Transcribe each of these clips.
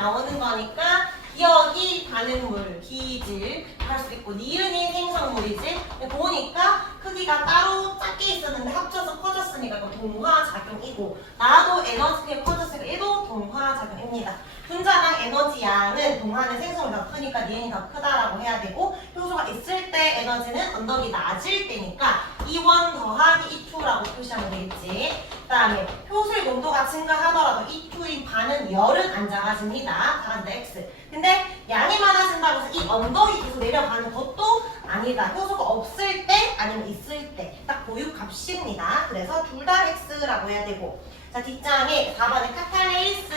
나오는 거니까 기억이 반응물, 기질 할 수 있고 니은이 생성물이지. 보니까 크기가 따로 작게 있었는데 합쳐서 커졌으니까 이거 동화작용이고 나도 에너지가 커졌으니까 얘도 동화작용입니다. 분자당 에너지 양은 동화는 생성이 더 크니까 니은이 더 크다라고 해야 되고 효소가 있을 때 에너지는 언덕이 낮을 때니까 E1 더하기 E2라고 표시하면 되겠지. 그 다음에 효소의 농도가 증가하더라도 E2인 반은 열은 안 작아집니다. 작아진다 X. 근데 양이 많아진다고 해서 이 언덕이 계속 내려가는 것도 아니다. 효소가 없을 때 아니면 있을 때 딱 보유값입니다. 그래서 둘 다 X라고 해야 되고 자 뒷장에 4번에 카탈레이스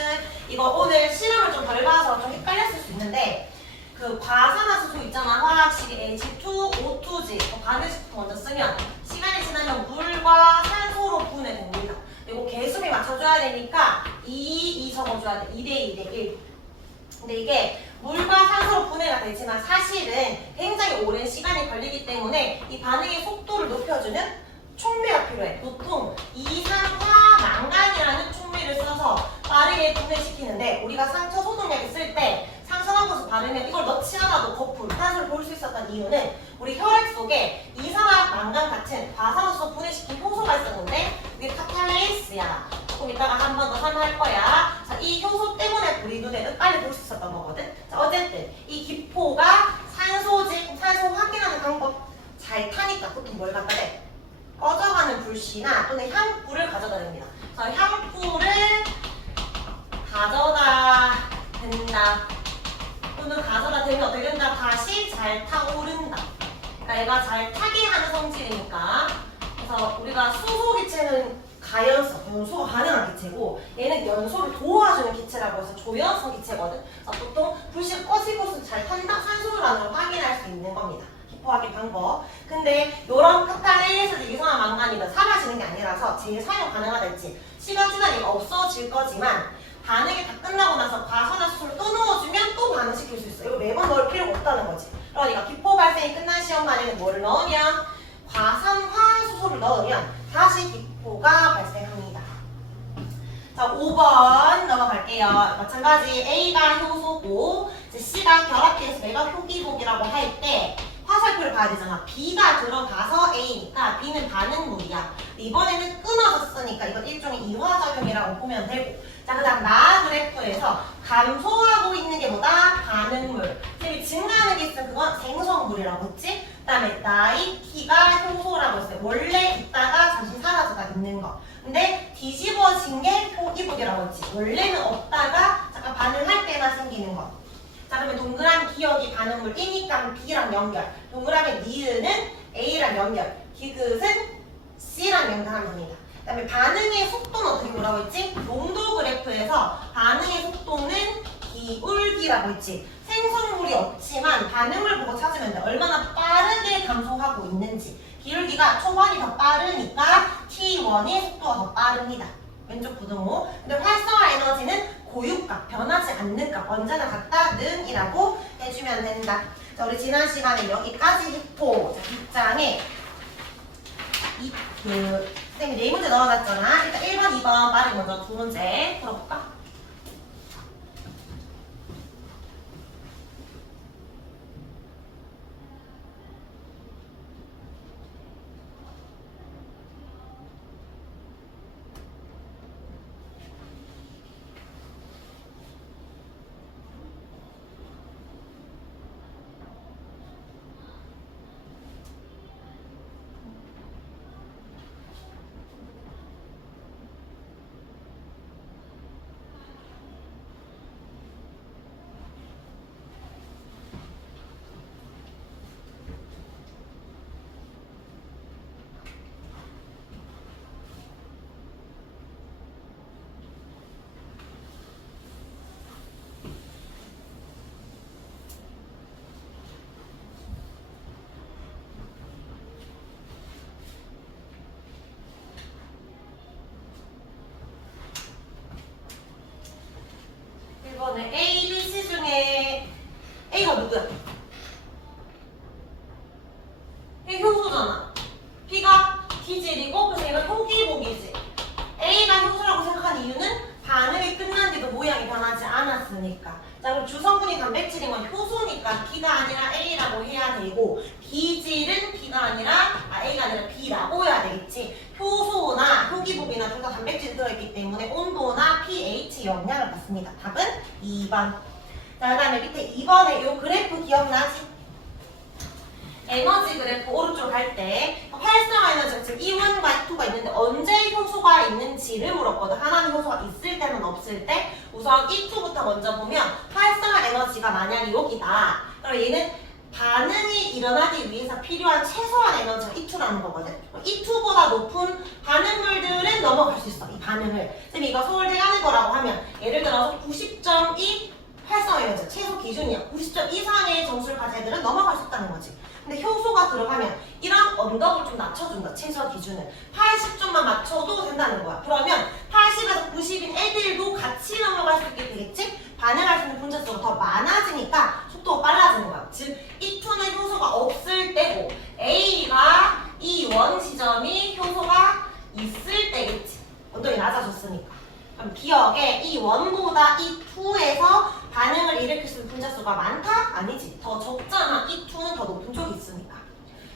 이거 오늘 실험을 좀 덜 봐서 좀 헷갈렸을 수 있는데 그 과산화수소 있잖아. 화학식이 H2O2지 반응식부터 먼저 쓰면 시간이 지나면 물과 산소로 분해됩니다. 그리고 개수비 맞춰줘야 되니까 2 적어줘야 돼. 2대 2대 1. 근데 이게 물과 산소로 분해가 되지만 사실은 굉장히 오랜 시간이 걸리기 때문에 이 반응의 속도를 높여주는 촉매가 필요해. 보통 이산화 망간이라는 촉매를 써서 빠르게 분해시키는데 우리가 상처 소독약을 쓸 때 상선화물을 바르면 이걸 넣지 않아도 거품, 탄소를 볼 수 있었던 이유는 우리 혈액 속에 이산화 망간 같은 과산화수소 분해시킨 효소가 있었는데 이게 카탈레이스야. 조금 이따가 한 번 더 설명할 거야. 자, 이 효소 때문에 우리 눈에는 빨리 볼 수 있었던 거거든. 자, 어쨌든 이 기포가 산소지, 산소 확인하는 방법 잘 타니까 보통 뭘 갖다 대? 꺼져가는 불씨나 또는 향불을 가져다 냅니다. 그래서 향불을 가져다 댄다. 또는 가져다 대면 어떻게 된다? 다시 잘 타오른다. 그러니까 얘가 잘 타게 하는 성질이니까. 그래서 우리가 수소 기체는 가연성, 연소가 가능한 기체고 얘는 연소를 도와주는 기체라고 해서 조연성 기체거든. 그래서 보통 불씨가 꺼지고서 잘 탄다? 산소라는 걸 확인할 수 있는 겁니다. 기포 확인 방법. 근데 이런 카탈레이스 이산화 망간이든 사라지는 게 아니라서 제일 사용 가능하다 했지. 시간 지나면 얘가 없어질 거지만 반응이 다 끝나고 나서 과산화수소를 또 넣어주면 또 반응시킬 수 있어. 이거 매번 넣을 필요가 없다는 거지. 그러니까 기포 발생이 끝난 시험반에는 뭐를 넣으면 과산화수소를 넣으면 다시 기포가 발생합니다. 자, 5번 넘어갈게요. 마찬가지 A가 효소고 이제 C가 결합기에서 내가 효기복이라고 할 때 화살표를 봐야 되잖아. B가 들어가서 A니까 B는 반응물이야. 이번에는 끊어졌으니까 이건 일종의 이화작용이라고 보면 되고 자, 그 다음 나 그래프에서 감소하고 있는 게 뭐다? 반응물. 쌤이 증가하는 게 있으면 그건 생성물이라고 했지? 그 다음에 나이 T가 효소라고 했어요. 원래 있다가 잠시 사라져가 있는 거. 근데 뒤집어진 게 효기복이라고 했지. 원래는 없다가 잠깐 반응할 때나 생기는 거. 자, 그러면 동그라미 기억이 반응물이니까 B랑 연결. 동그라미 니은은 A랑 연결. 기긋은 C랑 연결하면 됩니다. 그 다음에 반응의 속도는 어떻게 뭐라고 했지? 농도 그래프에서 반응의 속도는 기울기라고 했지. 생성물이 없지만 반응을 보고 찾으면 돼. 얼마나 빠르게 감소하고 있는지. 기울기가 초반이 더 빠르니까 T1의 속도가 더 빠릅니다. 왼쪽 부등호. 근데 활성화 에너지는 고유값, 변하지 않는 값, 언제나 같다는 이라고 해주면 된다. 자, 우리 지난 시간에 여기까지 했고, 자, 뒷장에 선생님이 네 문제 넣어놨잖아. 일단 1번, 2번 빠르게 먼저 두 문제 풀어볼까? 이번에 A, B, C 중에 A가 누구야? A 효소잖아. B가 기질이고 그래서 얘가 효기복이지. A가 효소라고 생각한 이유는 반응이 끝난 뒤도 뭐 모양이 변하지 않았으니까. 자, 그럼 주성분이 단백질이면 효소니까 B가 아니라 A라고 해야 되고, 기질은 B가 아니라 A가 아니라 B라고 해야 되겠지. 효소나 효기복이나 둘 다 단백질이 들어있기 때문에 온도나 pH 영향을 받습니다. 답은 2번. 자, 그 다음에 밑에 2번에 이 그래프 기억나지? 에너지 그래프 오른쪽 갈 때 활성화 에너지가 지금 E1과 E2가 있는데 언제 효소가 있는지를 물었거든. 하나는 효소가 있을 때는 없을 때. 우선 E2부터 먼저 보면 활성화 에너지가 만약에 여기다. 그럼 얘는 반응이 일어나기 위해서 필요한 최소한 에너지가 E2라는 거거든. E2보다 높은 반응물들은 넘어갈 수 있어. 이 반응을. 쌤이 이거 서울대가는 거라고 하면 예를 들어서 90.2 활성화 에너지 최소 기준이야. 90점 이상의 점수를 가진 애들은 넘어갈 수 있다는 거지. 근데 효소가 들어가면 이런 언덕을 좀 낮춰준다. 최소 기준을 80점만 맞춰도 된다는 거야. 그러면 80에서 90인 애들도 같이 넘어갈 수 있게 되겠지? 반응할 수 있는 분자 수가 더 많아지니까 속도가 빨라지는 거야. 즉 E2는 효소가 없을 때고 A가 E1 지점이 효소가 있을 때겠지. 언덕이 낮아졌으니까. 그럼 기억에 E1보다 E2에서 반응을 일으킬 수 있는 분자 수가 많다? 아니지. 더 적잖아. E2는 더 높은 쪽이 있으니까.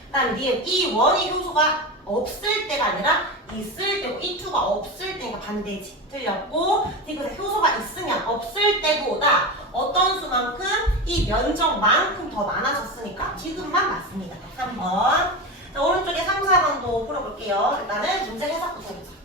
그 다음에 니은 E1이 효소가 없을 때가 아니라 있을 때고 E2가 없을 때니까 반대지. 틀렸고 디귿에 효소가 있으면 없을 때보다 어떤 수만큼 이 면적만큼 더 많아졌으니까 지금만 맞습니다. 3번. 자, 오른쪽에 3, 4번도 풀어볼게요. 일단은 문제 해석부터 해보자.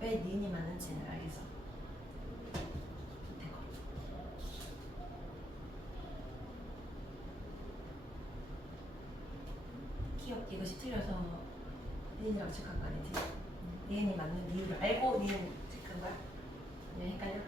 왜 니은이 맞는지는 알겠어. 기억 이것이 틀려서 니은이라고 체크한 거 아니지? 니은이 맞는 이유를 알고 니은 체크한 거야? 아니면 헷갈려?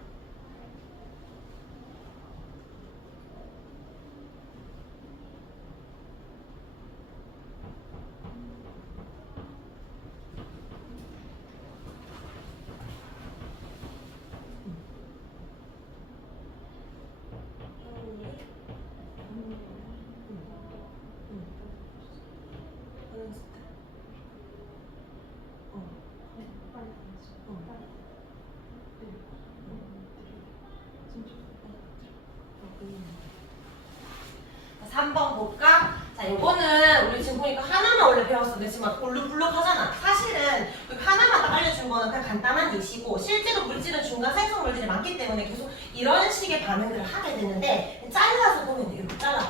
자, 3번 볼까? 자, 요거는 우리 지금 보니까 하나만 원래 배웠었는데 지금 막 볼록볼록 하잖아. 사실은 하나만 딱 알려준 거는 그냥 간단한 예시고 실제로 물질은 중간 생성 물질이 많기 때문에 계속 이런 식의 반응들을 하게 되는데 잘라서 보면 돼. 이렇게 잘라서.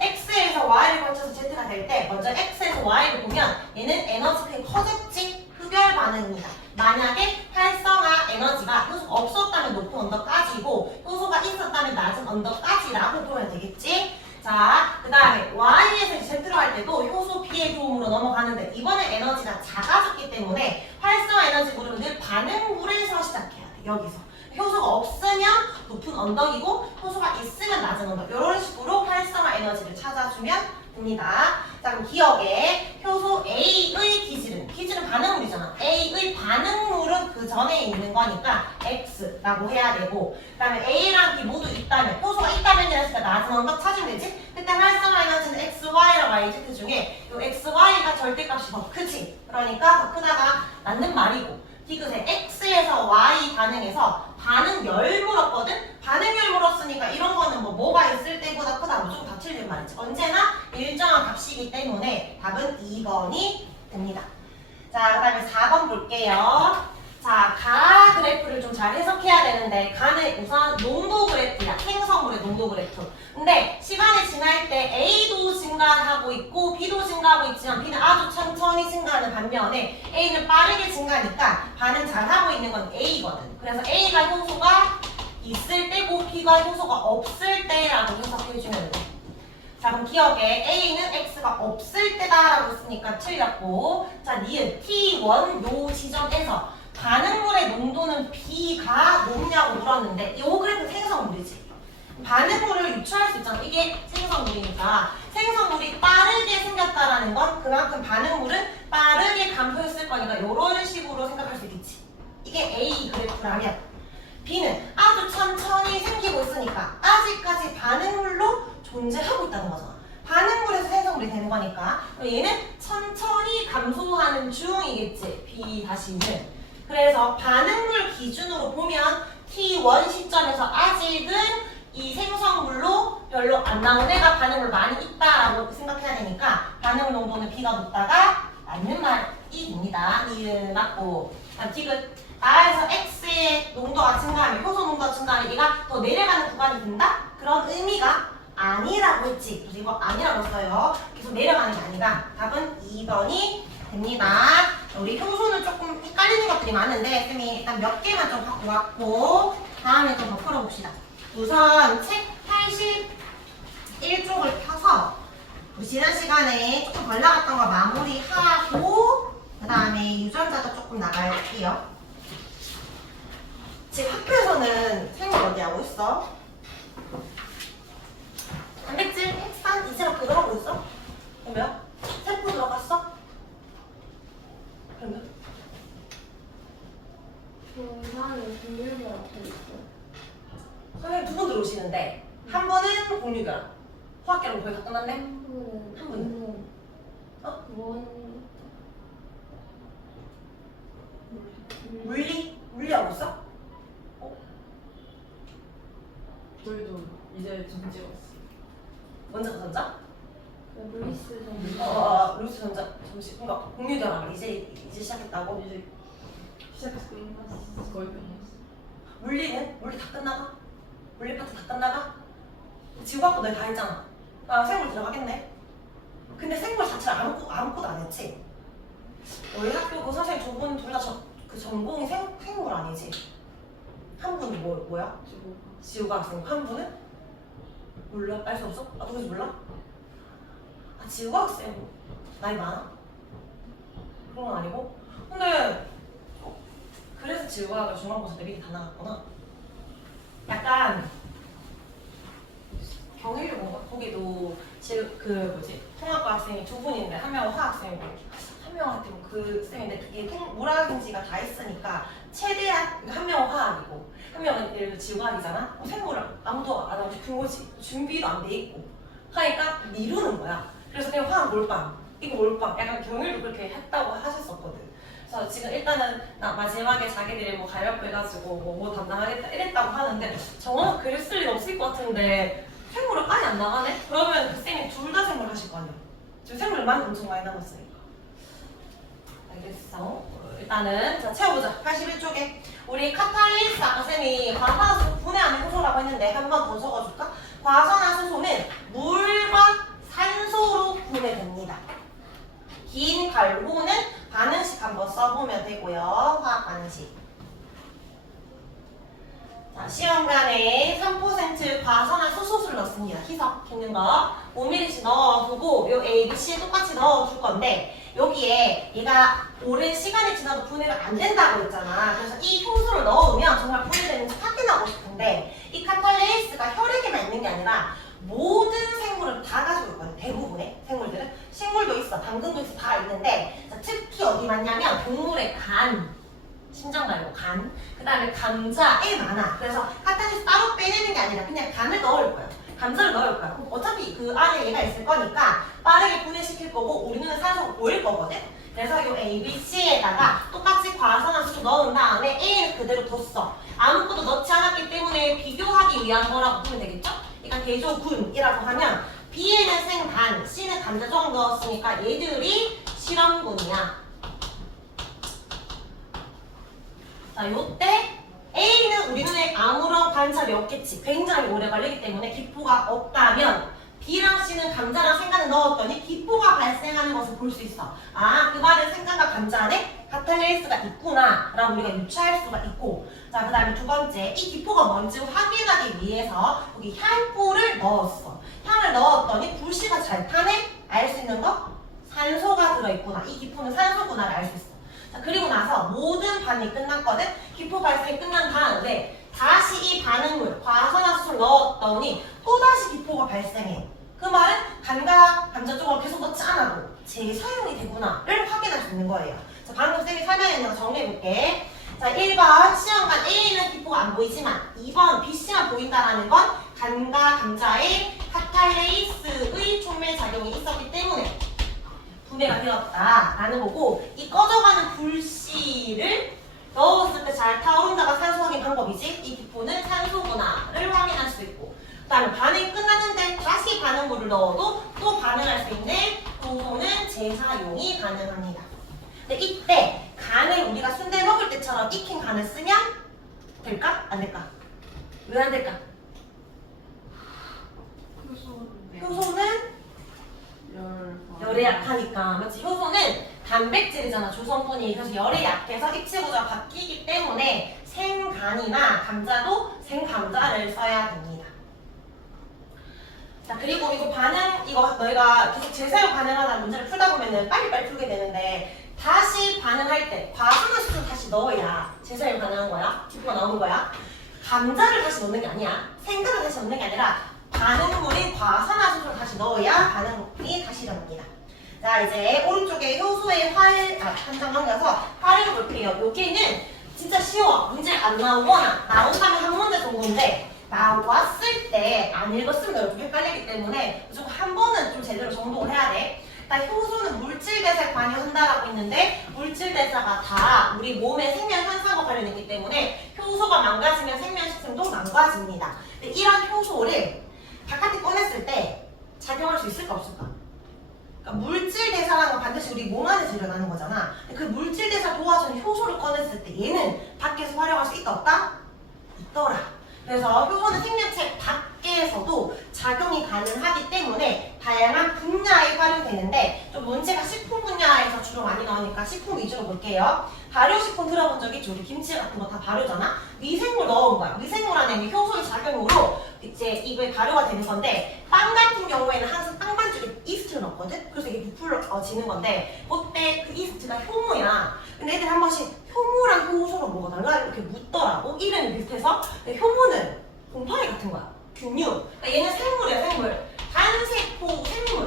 X에서 Y를 거쳐서 Z가 될 때 먼저 X에서 Y를 보면 얘는 에너지 크게 커졌지? 흡열 반응입니다. 만약에 활성화 에너지가 효소가 없었다면 높은 언덕까지고 효소가 있었다면 낮은 언덕까지라고 보면 되겠지? 자, 그 다음에 Y에서 Z로 할 때도 효소 B의 도움으로 넘어가는데 이번에 에너지가 작아졌기 때문에 활성화 에너지 물은 늘 반응물에서 시작해야 돼. 여기서. 효소가 없으면 높은 언덕이고 효소가 있으면 낮은 언덕. 이런 식으로 활성화 에너지를 찾아주면 됩니다. 자, 그럼 기억에 효소 A의 기질은 반응물이잖아. A의 반응물은 그 전에 있는 거니까 X라고 해야 되고 그 다음에 A랑 B 모두 있다면 효소가 있다면 이랬으니까 낮은 언덕 찾으면 되지? 그때 활성화 에너지는 XY랑 YZ 중에 이 XY가 절대값이 더 크지? 그러니까 더 크다가 맞는 말이고 디귿에 X에서 Y 반응에서 반응열 물었거든? 반응열 물었으니까 이런 거는 뭐가 있을 때보다 크다 무조건 다 틀린 말이지. 언제나 일정한 값이기 때문에 답은 2번이 됩니다. 자, 그 다음에 4번 볼게요. 자, 가 그래프를 좀 잘 해석해야 되는데 가는 우선 농도 그래프야. 생성물의 농도 그래프. 근데 시간이 지날 때 A도 증가하고 있고 B도 증가하고 있지만 B는 아주 천천히 증가하는 반면에 A는 빠르게 증가하니까 반응 잘하고 있는 건 A거든. 그래서 A가 효소가 있을 때고 B가 효소가 없을 때라고 해석해주면 돼. 자, 그럼 기억에 A는 X가 없을 때다라고 했으니까 틀렸고, 자, 니은 T1 요 지점에서 반응물의 농도는 B가 높냐고 물었는데 요 그래프 생성물이지. 반응물을 유추할 수 있잖아. 이게 생성물이니까 생성물이 빠르게 생겼다라는 건 그만큼 반응물은 빠르게 감소했을 거니까 이런 식으로 생각할 수 있겠지. 이게 A 그래프라면 B는 아주 천천히 생기고 있으니까 아직까지 반응물로 존재하고 있다는 거잖아. 반응물에서 생성물이 되는 거니까 얘는 천천히 감소하는 중이겠지. B-는. 그래서 반응물 기준으로 보면 T1 시점에서 아직은 이 생성물로 별로 안 나온 애가 반응물 많이 있다라고 생각해야 되니까 반응물 농도는 B가 높다가 맞는 말이 됩니다. 이은 맞고 디귿 나에서 X의 농도가 증가하면 효소 농도가 증가하면 얘가 더 내려가는 구간이 된다? 그런 의미가 아니라고 했지. 그래서 이거 아니라고 써요. 계속 내려가는 게 아니라 답은 2번이 됩니다. 우리 효소는 조금 헷갈리는 것들이 많은데 쌤이 일단 몇 개만 좀 갖고 왔고 다음에 좀 더 풀어봅시다. 우선 책 81쪽을 펴서 우리 지난 시간에 조금 덜 나갔던 거 마무리하고 그 다음에 유전자도 조금 나갈게요. 지금 학교에서는 생물 어디 하고 있어? 단백질, 핵산, 이제가 그거 하고 있어? 그러면? 세포 들어갔어? 그러면? 나는 분류가 앞에 있어. 선생님 2분 들어오시는데 한 분은 공유결합 화학결합 거의 다 끝났네? 한 분은? 분은 어? 원 물리하고 있어? 저희도 이제 좀 찍었어. 원자가 전자? 루이스 정도. 루이스 전자 잠시 그러니까 공유결합 이제 시작했다고? 이제 시작해서 끝났어. 거의 끝났어. 물리는? 물리 다 끝나가? 물리 파트 다 끝나가? 지구과학도 너희 다 했잖아. 생물 들어가겠네. 근데 생물 자체를 아무것도 안 했지? 너희 학교 그 선생님 2분 둘 다 그 전공이 생물 아니지? 한 분은 뭐야? 지구과학 선생님. 한 분은? 몰라? 알 수 없어? 누구지 몰라? 지구과학 쌤 나이 많아? 그런 건 아니고? 근데 그래서 지구과학을 중간고사 때 미리 다 나갔구나. 약간 경일고 뭔가 거기도 지금 그 뭐지 통합과 학생이 2분인데 한 명은 화학생이고 한 명한테 그 쌤인데 이게 물화생지가 다 있으니까 최대한 한 명은 화학이고 한 명은 예를 들어 지구과학이잖아. 생물을 아무도 안 하고 그 거지 준비도 안 돼 있고 하니까 미루는 거야. 그래서 그냥 화학 몰빵 이거 몰빵 약간 경일도 그렇게 했다고 하셨었거든. 그래서 지금 일단은 마지막에 자기들이 뭐 가려고 해가지고 뭐 담당하겠다 이랬다고 하는데 정확히 글을 쓸 일 없을 것 같은데 생물을 아예 안 나가네? 그러면 그 쌤이 둘 다 생물 하실 거 아니야. 지금 생물만 엄청 많이 남았으니까. 알겠어. 일단은 자 채워보자. 81쪽에 우리 카탈리스 아까 쌤이 과산화수소 분해하는 효소라고 했는데 한 번 더 적어줄까? 과산화수소는 물과 산소로 분해됩니다. 긴 갈고는 반응식 한번 써보면 되고요. 화학 반응식. 자, 시험관에 3% 과산화수소를 넣습니다. 희석 있는 거 5ml씩 넣어두고 요 A, B, C에 똑같이 넣어줄 건데 여기에 얘가 오랜 시간이 지나도 분해가 안 된다고 했잖아. 그래서 이 효소를 넣으면 정말 분해되는지 확인하고 싶은데 이 카탈레이스가 혈액에만 있는 게 아니라 모든 생물을 다 가지고 있거든. 대부분의 생물들은 식물도 있어, 당근도 있어, 다 있는데 자, 특히 어디 많냐면 동물의 간, 심장 말고 간, 그 다음에 감자에 많아. 그래서 카탈리스 따로 빼내는 게 아니라 그냥 간을 넣을 거야. 감자를 넣을 거야. 그럼 어차피 그 안에 얘가 있을 거니까 빠르게 분해시킬 거고 우리 눈에 산소가 보일 거거든. 그래서 이 A, B, C에다가 똑같이 과산화수소 넣은 다음에 A는 그대로 뒀어. 아무것도 넣지 위한 거라고 보면 되겠죠? 그러니까 대조군이라고 하면 B에는 생간, C는 감자조각 넣었으니까 얘들이 실험군이야. 자, 요때 A는 우리 눈에 아무런 관찰이 없겠지. 굉장히 오래 걸리기 때문에 기포가 없다면 B랑 C는 감자랑 생간을 넣었더니 기포가 발생하는 것을 볼 수 있어. 아, 그 말은 생간과 감자 안에 카탈레이스가 있구나 라고 우리가 유추할 수가 있고, 자, 그 다음에 두 번째, 이 기포가 뭔지 확인하기 위해서 여기 향포를 넣었어. 향을 넣었더니 불씨가 잘 타네? 알 수 있는 거? 산소가 들어있구나. 이 기포는 산소구나를 알 수 있어. 자, 그리고 나서 모든 반응이 끝났거든? 기포 발생이 끝난 다음에 다시 이 반응물, 과산화수소를 넣었더니 또다시 기포가 발생해. 그 말은 간과 감자 쪽으로 계속 넣지 않아도 재사용이 되구나를 확인할 수 있는 거예요. 자, 방금 쌤이 설명했는 거 정리해볼게. 자, 1번 시험관 A는 기포가 안 보이지만 2번 BC만 보인다라는 건 간과 감자에 카탈레이스의 촉매작용이 있었기 때문에 분해가 되었다라는 거고, 이 꺼져가는 불씨를 넣었을 때 잘 타오른다가 산소 확인 방법이지, 이 기포는 산소구나를 확인할 수 있고, 그 다음에 반응이 끝났는데 다시 반응물을 넣어도 또 반응할 수 있는 효소는 재사용이 가능합니다. 근데 이때 간을 우리가 순대 먹을 때처럼 익힌 간을 쓰면 될까? 안 될까? 왜 안 될까? 효소는 열에 약하니까, 맞지? 효소는 단백질이잖아, 조성분이. 그래서 열에 약해서 입체 구조가 바뀌기 때문에 생간이나 감자도 생감자를 써야 됩니다. 자, 그리고 이거 반응, 이거 너희가 계속 재사용 가능하다는 문제를 풀다 보면은 빨리빨리 풀게 되는데, 다시 반응할 때 과산화수소를 다시 넣어야 재사용 가능한 거야. 기포가 나오는 거야. 감자를 다시 넣는 게 아니야. 생간을 다시 넣는 게 아니라 반응물인 과산화수소를 다시 넣어야 반응이 다시 일어납니다. 자, 이제 오른쪽에 효소의 한 장 넘겨서 활용해 볼게요. 여기는 진짜 쉬워. 문제 안 나오거나 나온다면 한 문제 정도인데, 나왔을 때 안 읽었으면 너무 좀 헷갈리기 때문에 무조건 한 번은 좀 제대로 정독을 해야 돼. 일단 효소는 물질 대사에 관여한다라고 했는데, 물질 대사가 다 우리 몸의 생명 현상과 관련있기 때문에 효소가 망가지면 생명 시스템도 망가집니다. 근데 이런 효소를 바깥에 꺼냈을 때 작용할 수 있을까 없을까? 그러니까 물질 대사라는 건 반드시 우리 몸 안에서 일어나는 거잖아. 그 물질 대사 도와주는 효소를 꺼냈을 때 얘는 밖에서 활용할 수 있다 없다? 있더라. 그래서 효소는 생명체 밖에서도 작용이 가능하기 때문에 다양한 분야에 활용되는데, 좀 문제가 식품 분야에서 주로 많이 나오니까 식품 위주로 볼게요. 발효식품 들어본 적 있죠? 우리 김치 같은 거 다 발효잖아? 미생물 넣은 거야. 미생물 안에 있는 효소의 작용으로 이제 이게 발효가 되는 건데, 빵 같은 경우에는 항상 빵 반죽에 이스트를 넣거든? 그래서 이게 부풀어지는 건데, 그때 그 이스트가 효모야. 근데 애들 한 번씩 효모랑 효소로 먹어달라 이렇게 묻더라고. 이름이 비슷해서. 근데 효모는 곰팡이 같은 거야. 균류. 그러니까 얘는 생물이야, 생물. 단세포 생물.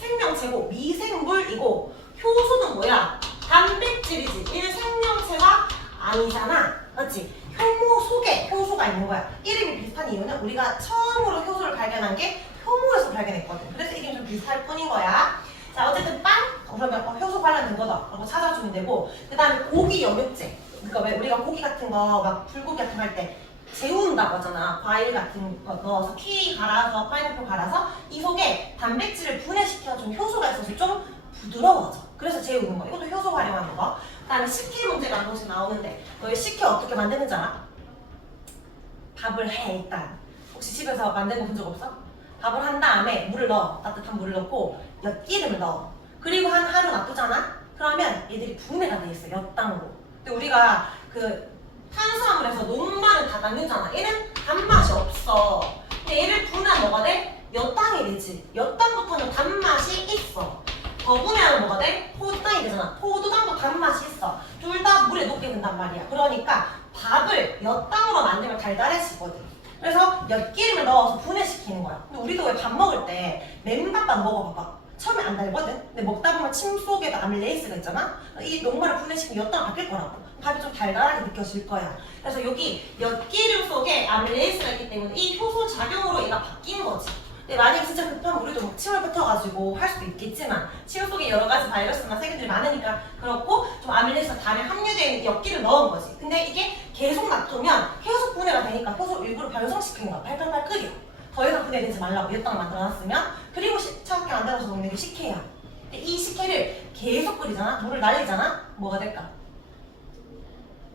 생명체고 미생물이고, 효소는 뭐야? 단백질이지. 얘는 생명체가 아니잖아. 맞지? 효모 속에 효소가 있는 거야. 이름이 비슷한 이유는 우리가 처음으로 효소를 발견한 게 효모에서 발견했거든. 그래서 이름이 좀 비슷할 뿐인 거야. 자, 어쨌든 빵? 그러면 효소 관련된 거다 라고 찾아주면 되고, 그 다음에 고기 영역제. 그러니까 왜 우리가 고기 같은 거 막 불고기 같은 거 할 때 재운다고 하잖아. 과일 같은 거 넣어서 키위 갈아서 파인애플 갈아서 이 속에 단백질을 분해시켜준 효소가 있어서 좀 부드러워져. 그래서 재우는 거. 이것도 효소 활용하는 거. 그 다음에 식혜 문제가 한 번씩 나오는데, 너희 식혜 어떻게 만드는지 알아? 밥을 해, 일단. 혹시 집에서 만든 거 본 적 없어? 밥을 한 다음에 물을 넣어. 따뜻한 물을 넣고 엿기름을 넣어. 그리고 한 하루 놔두잖아? 그러면 얘들이 분해가 돼 있어, 엿당으로. 근데 우리가 그 탄수화물에서 녹말은 다 남기잖아. 얘는 단맛이 없어. 근데 얘를 분해하면 뭐가 돼? 엿당이 되지. 엿당부터는 단맛이 있어. 더 분해하면 뭐가 돼? 포도당이 되잖아. 포도당도 단맛이 있어. 둘 다 물에 녹게 된단 말이야. 그러니까 밥을 엿당으로 만들면 달달해지거든. 그래서 엿기름을 넣어서 분해시키는 거야. 근데 우리도 왜 밥 먹을 때 맨밥만 먹어봐봐. 처음에 안 달거든? 근데 먹다 보면 침 속에도 아밀레이스가 있잖아? 이 녹말을 분해시키면 엿당이 바뀔 거라고. 밥이 좀 달달하게 느껴질 거야. 그래서 여기 엿기름 속에 아밀레이스가 있기 때문에 이 효소 작용으로 얘가 바뀐 거지. 근데 만약에 진짜 급하면 우리도 막 침을 뱉어가지고 할 수도 있겠지만 침 속에 여러 가지 바이러스나 세균들이 많으니까 그렇고 좀 아밀레스나 다른 함유된 엽기를 넣은 거지. 근데 이게 계속 놔두면 계속 분해가 되니까 효소 일부러 변성시킨 거야. 팔팔팔 끓여. 더 이상 분해되지 말라고 몇 당 만들어놨으면 그리고 차갑게 만들어서 먹는 게 식혜야. 근데 이 식혜를 계속 끓이잖아? 물을 날리잖아? 뭐가 될까?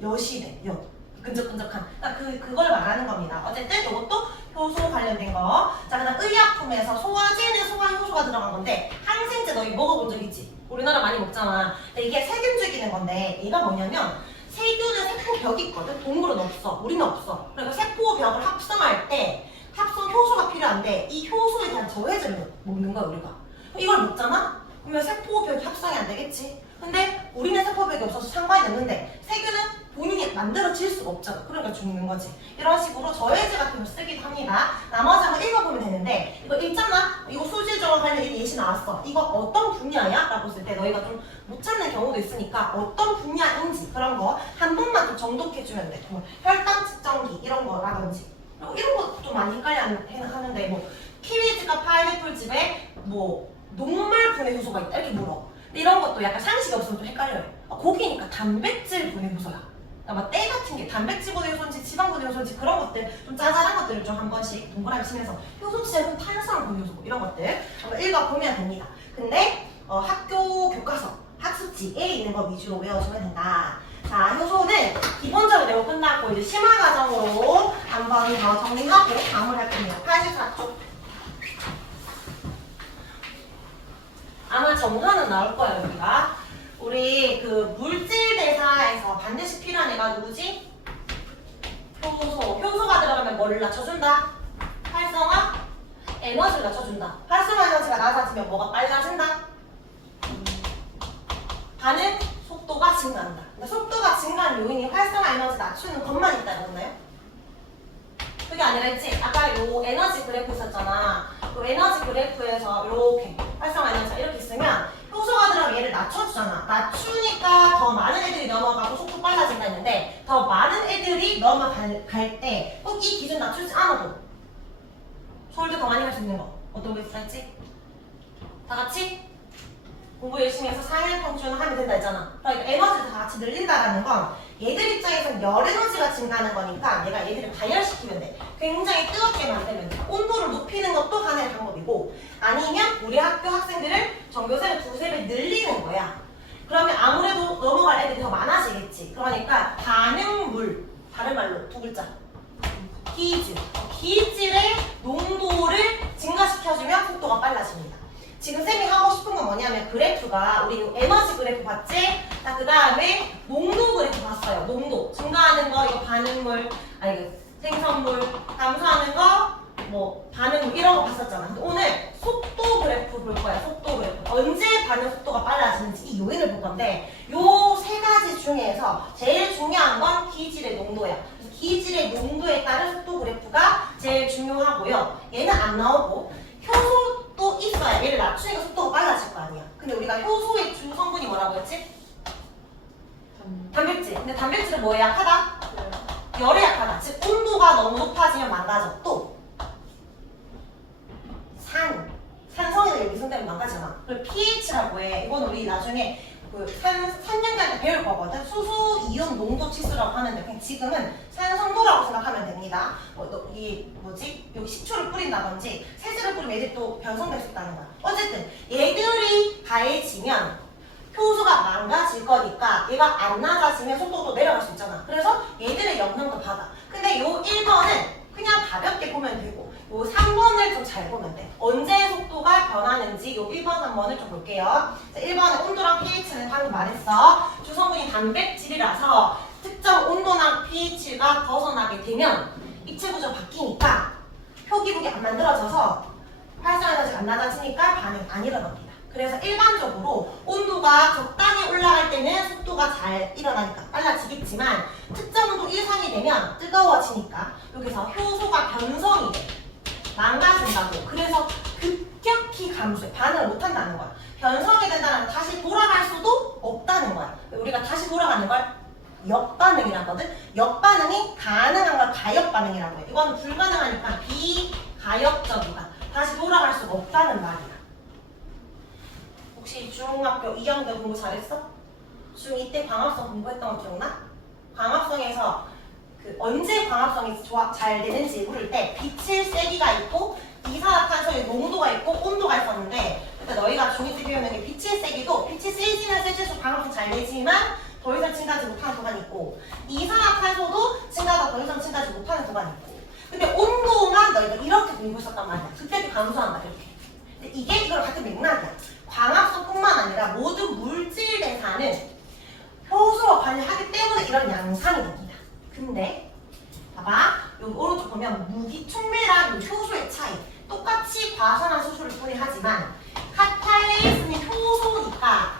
엿이 돼. 엿. 끈적끈적한. 그러니까 그걸 말하는 겁니다. 어쨌든 이것도 효소 관련된 거. 자, 그다음 의약품에서 소화제는 소화효소가 들어간 건데 항생제 너희 먹어본 적 있지? 우리나라 많이 먹잖아. 근데 이게 세균 죽이는 건데 얘가 뭐냐면 세균은 세포벽이 있거든. 동물은 없어. 우리는 없어. 그러니까 세포벽을 합성할 때 합성 효소가 필요한데 이 효소에 대한 저해제를 먹는 거야 우리가. 이걸 먹잖아? 그러면 세포벽이 합성이 안 되겠지? 근데 우리는 세포벽이 없어서 상관이 없는데 세균은 본인이 만들어질 수가 없잖아. 그러니까 죽는 거지. 이런 식으로 저해제 같은 걸 쓰기도 합니다. 나머지 한번 읽어보면 되는데 이거 읽잖아? 이거 소질적으로 관련 예시 나왔어. 이거 어떤 분야야? 라고 했을 때 너희가 좀 못 찾는 경우도 있으니까 어떤 분야인지 그런 거 한 번만 좀 정독해주면 돼. 뭐 혈당 측정기 이런 거라든지 그리고 이런 것도 많이 헷갈려 하는데 뭐 키위집과 파인애플집에 뭐 녹말 분해 효소가 있다 이렇게 물어. 근데 이런 것도 약간 상식이 없으면 좀 헷갈려요. 고기니까 단백질 분해 효소야. 그러니까 때 같은 게 단백질 분해 효소인지 지방 분해 효소인지 그런 것들 좀 짜잘한 것들을 좀 한 번씩 동그라미 치면서 효소치액은 탄수화물 분해 효소 이런 것들 한번 읽어보면 됩니다. 근데 학교 교과서 학습지에 있는 거 위주로 외워주면 된다. 자, 효소는 기본적으로 내고 끝났고 이제 심화 과정으로 한 번 더 정리하고 마무리할 겁니다. 84쪽. 아마 정하는 나올 거예요, 여기가. 우리 그 물질 대사에서 반드시 필요한 애가 누구지? 효소. 효소가 들어가면 뭐를 낮춰준다? 활성화? 에너지를 낮춰준다. 활성화 에너지가 낮아지면 뭐가 빨라진다? 반응 속도가 증가한다. 그러니까 속도가 증가하는 요인이 활성화 에너지 낮추는 것만 있다 이랬나요? 그게 아니라 했지? 아까 요 에너지 그래프 있었잖아. 요 에너지 그래프에서 이렇게 활성화 에너지가 이렇게 있으면 효소가 들어가면 얘를 낮춰주잖아. 낮추니까 더 많은 애들이 넘어가고 속도 빨라진다 했는데 더 많은 애들이 넘어갈 때 꼭 이 기준 낮추지 않아도 서울대 더 많이 갈 수 있는 거 어떤 거 있었지? 다 같이? 공부 열심히 해서 4일 평균 하면 된다 했잖아. 그러니까 에너지를 다 같이 늘린다라는 건 얘들 입장에서는 열 에너지가 증가하는 거니까 내가 얘들을 발열시키면 돼. 굉장히 뜨겁게 만들면 돼. 온도를 높이는 것도 하나의 방법이고 아니면 우리 학교 학생들을 전교생을 두세 배 늘리는 거야. 그러면 아무래도 넘어갈 애들이 더 많아지겠지. 그러니까 반응물, 다른 말로 두 글자. 기질. 기질의 농도를 증가시켜주면 속도가 빨라집니다. 지금 쌤이 하고 싶은 건 뭐냐면 그래프가 우리 에너지 그래프 봤지? 자, 그 다음에 농도 그래프 봤어요. 농도 증가하는 거 이거 반응물 아니 생성물 감소하는 거 뭐 반응물 이런 거 봤었잖아. 근데 오늘 속도 그래프 볼 거야. 속도 그래프 언제 반응 속도가 빨라지는지 이 요인을 볼 건데 요 세 가지 중에서 제일 중요한 건 기질의 농도야. 그래서 기질의 농도에 따른 속도 그래프가 제일 중요하고요. 얘는 안 나오고 효소도 있어야 얘를 낮추니까 속도가 빨라질 거 아니야. 근데 우리가 효소의 주 성분이 뭐라고 했지? 단백질. 근데 단백질은 뭐에 약하다? 열에 약하다. 즉 온도가 너무 높아지면 망가져. 또 산성이 여기 손대면 망가지잖아. 그리고 pH라고 해. 이건 우리 나중에 그 산연기할 때 배울 거거든. 수소 이온 농도 치수라고 하는데 그냥 지금은 산성도라고 생각하면 됩니다. 이 뭐지? 여기 식초를 뿌린다든지 세제를 뿌리면 얘들이 또 변성될 수 있다는 거야. 어쨌든 얘들이 가해지면 효소가 망가질 거니까 얘가 안 낮아지면 속도도 내려갈 수 있잖아. 그래서 얘들의 영향도 받아. 근데 요 1번은 그냥 가볍게 보면 되고 요 3번을 좀 잘 보면 돼. 언제 속도가 변하는지 요 1번, 3번을 좀 볼게요. 자, 1번은 온도랑 pH는 방금 말했어. 주성분이 단백질이라서 특정 온도나 pH가 벗어나게 되면 입체 구조가 바뀌니까 표기물이 안 만들어져서 활성 에너지가 안 낮아지니까 반응 안 일어납니다. 그래서 일반적으로 온도가 적당히 올라갈 때는 속도가 잘 일어나니까 빨라지겠지만 특정 온도 이상이 되면 뜨거워지니까 여기서 효소가 변성이 돼. 망가진다고. 그래서 급격히 감소해. 반응을 못한다는 거야. 변성이 된다는 건 다시 돌아갈 수도 없다는 거야. 우리가 다시 돌아가는 걸 역반응이라고 하거든. 역반응이 가능한 걸 가역반응이라고 해. 이건 불가능하니까 비가역적이다. 다시 돌아갈 수가 없다는 말이야. 혹시 중학교 2학년 때 공부 잘했어? 중2 때 광합성 공부했던 거 기억나? 광합성에서 언제 광합성이 잘 되는지 모를 때 빛의 세기가 있고 이산화탄소의 농도가 있고 온도가 있었는데 그때 너희가 중2 때 배우는 게 빛의 세기도 빛이 세지면 세질수록 광합성 잘 되지만 더 이상 증가하지 못하는 구간이 있고 이산화탄소도 증가하다 더 이상 증가하지 못하는 구간이 있고 근데 온도만 너희가 이렇게 공부했었단 말이야. 그때도 감소한다 이렇게. 근데 이게 이거랑 같은 맥락이야. 광합성뿐만 아니라 모든 물질 대사는 효소와 관여하기 때문에 이런 양상이 됩니다. 근데 봐봐 여기 오른쪽 보면 무기촉매랑 효소의 차이 똑같이 과산화 수소를 분해하지만 카탈레이스는 효소니까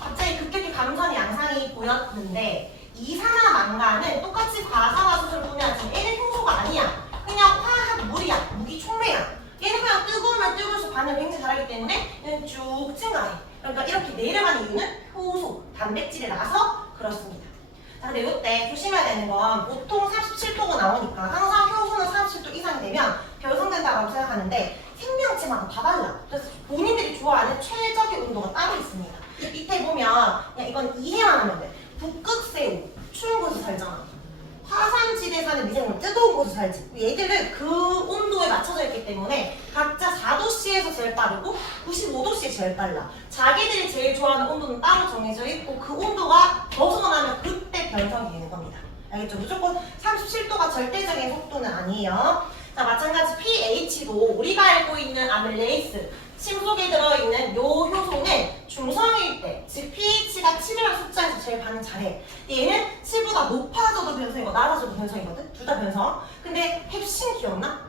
갑자기 급격히 감소하는 양상이 보였는데 이산화망간은 똑같이 과산화 수소를 분해하지만 얘는 효소가 아니야. 그냥 화합물이야. 무기촉매야. 얘는 그냥 뜨거우면 뜨거울수록 반응을 굉장히 잘하기 때문에 얘는 쭉 증가해. 그러니까 이렇게 내려가는 이유는 효소, 단백질이 나서 그렇습니다. 자, 근데 이때 조심해야 되는 건 보통 37도가 나오니까 항상 효소는 37도 이상이 되면 결성된다고 생각하는데 생명체마다 다 달라. 그래서 본인들이 좋아하는 최적의 온도가 따로 있습니다. 밑에 보면 그냥 이건 이해만 하면 돼. 북극새우 추운 곳에 살잖아. 화산지대에 사는 미생물 뜨거운 곳에 살지. 얘들은 그 온도에 맞춰져 있기 때문에 각자 4도씨에서 제일 빠르고 95도씨에 제일 빨라. 자기들이 제일 좋아하는 온도는 따로 정해져 있고 그 온도가 벗어나면 그때 변성이 되는 겁니다. 알겠죠? 무조건 37도가 절대적인 속도는 아니에요. 자, 마찬가지 pH도 우리가 알고 있는 아밀레이스 침 속에 들어있는 요 효소는 중성일 때, 즉 pH가 7이라는 숫자에서 제일 반응 잘해. 얘는 7보다 높아져도 변성이고 낮아져도 변성이거든? 둘 다 변성. 근데 펩신 기억나?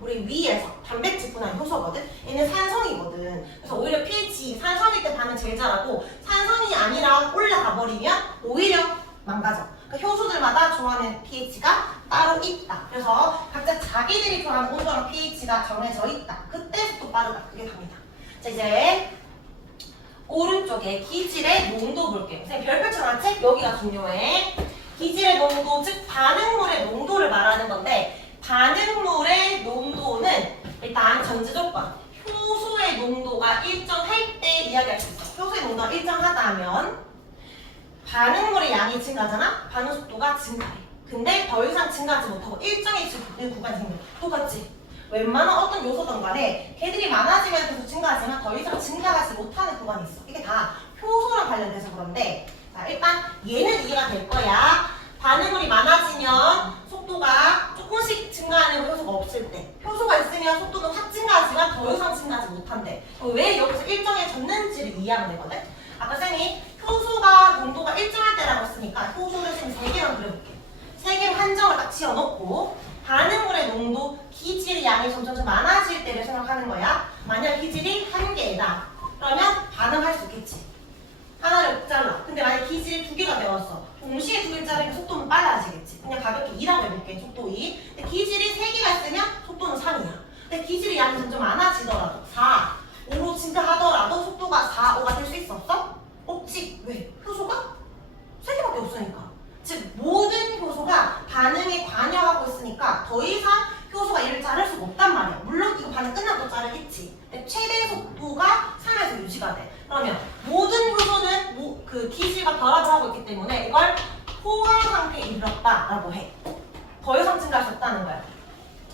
우리 위에서 단백질 분할 효소거든? 얘는 산성이거든. 그래서 오히려 pH 산성일 때 반응 제일 잘하고 산성이 아니라 올라가 버리면 오히려 망가져. 그러니까 효소들마다 좋아하는 pH가 따로 있다. 그래서 각자 자기들이 좋아하는 온도랑 pH가 정해져 있다. 그때부터 빠르다. 그게 답니다. 자, 이제 오른쪽에 기질의 농도 볼게요. 선생님 별표처럼 한 책 여기가 중요해. 기질의 농도, 즉 반응물의 농도를 말하는 건데 반응물의 농도는 일단 전제 조건. 효소의 농도가 일정할 때 이야기할 수 있어. 효소의 농도가 일정하다면 반응물의 양이 증가하잖아? 반응 속도가 증가해. 근데 더 이상 증가하지 못하고 일정해지는 구간이 생겨. 똑같지? 웬만한 어떤 요소든 간에 걔들이 많아지면 계속 증가하지만 더 이상 증가하지 못하는 구간이 있어. 이게 다 효소랑 관련돼서 그런데 자, 일단 얘는 이해가 될 거야. 반응물이 많아지면 속도가 조금씩 증가하는 효소가 없을 때 효소가 있으면 속도는 확 증가하지만 더 이상 증가하지 못한대. 왜 여기서 일정해졌는지를 이해하면 되거든? 아까 쌤이 효소가 농도가 일정할 때라고 했으니까 효소를 쌤이 3개만 그려볼게. 3개로 한정을 딱 지어놓고 반응물의 농도, 기질의 양이 점점 많아질 때를 생각하는 거야. 만약 기질이 1개이다. 그러면 반응할 수 있겠지. 하나를 잘라. 근데 만약 기질이 2개가 되었어. 동시에 2개를 자르니까 속도는 빨라지겠지. 그냥 가볍게 2라고 해볼게. 속도 2. 근데 기질이 3개가 있으면 속도는 3이야. 근데 기질의 양이 점점 많아지더라도 4, 5로 증가하더라도 속도가 4, 5가 될 수 있었어? 없지. 왜? 효소가 3개밖에 없으니까. 즉 모든 효소가 반응에 관여하고 있으니까 더 이상 효소가 얘를 자를 수가 없단 말이야. 물론 이거 반응 끝나도 자르겠지. 근데 최대 속도가 3에서 유지가 돼. 그러면 모든 효소는 그 기질과 결합을 하고 있기 때문에 이걸 포화 상태에 이르렀다라고 해. 더 이상 증가할 수 없다는 거야.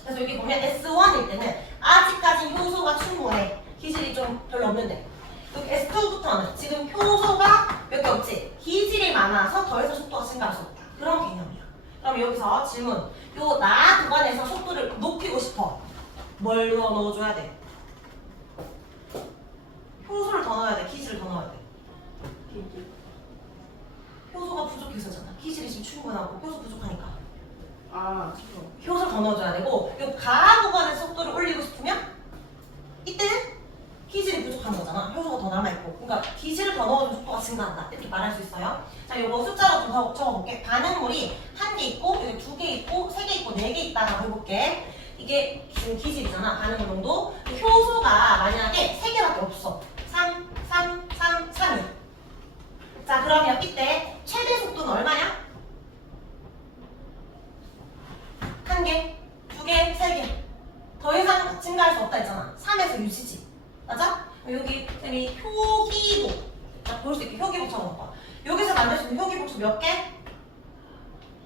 그래서 여기 보면 S1일 때는 아직까지 효소가 충분해. 기질이 좀 별로 없는데. 여기 S2부터는 지금 효소가 몇 개 없지? 기질이 많아서 더 이상 속도가 증가할 수 없다. 그런 개념이야. 그럼 여기서 질문. 요 나 구간에서 속도를 높이고 싶어. 뭘 넣어줘야 돼? 효소를 더 넣어야 돼? 기질을 더 넣어야 돼? 기질. 효소가 부족해서잖아. 기질이 지금 충분하고 효소 부족하니까. 아, 그거. 효소를 더 넣어줘야 되고 요 가 구간에서 속도를 올리고 싶으면 이때는 기질이 부족한 거잖아. 효소가 더 남아있고. 그러니까 기질을 더 넣어주면 속도가 증가한다. 이렇게 말할 수 있어요. 자, 요거 숫자로 좀 적어볼게. 반응물이 1개 있고, 여기 2개 있고, 3개 있고, 4개 있다라고 해볼게. 이게 지금 기질이잖아. 반응물 농도. 효소가 만약에 3개밖에 없어. 3, 3, 3, 3이야. 자, 그러면 이때 최대 속도는 얼마냐? 1개, 2개, 3개. 더 이상 증가할 수 없다. 표기복수라고 봐. 여기서 만들 수 있는 표기복수 몇 개?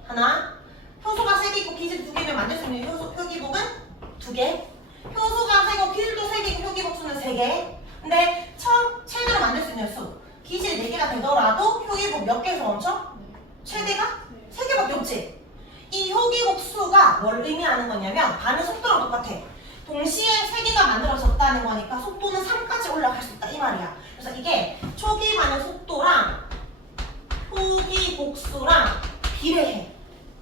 하나. 효소가 3개 있고 기질 2개면 만들 수 있는 표기복은 2개. 효소가 3개고 기질도 3개고 표기복수는 3개. 근데 최대로 만들 수 있는 수. 기질이 4개가 되더라도 표기복 몇 개에서 멈춰? 최대가? 3개밖에 없지. 이 표기복수가 뭘 의미하는 거냐면 반응 속도랑 똑같아. 동시에 3개가 만들어졌다는 거니까 속도는 3까지 올라갈 수 있다 이 말이야. 그래서 이게 초기 반응 속도랑 표기복수랑 비례해.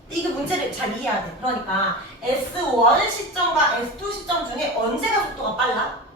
이게 문제를 잘 이해해야 돼. 그러니까 S1 시점과 S2 시점 중에 언제가 속도가 빨라?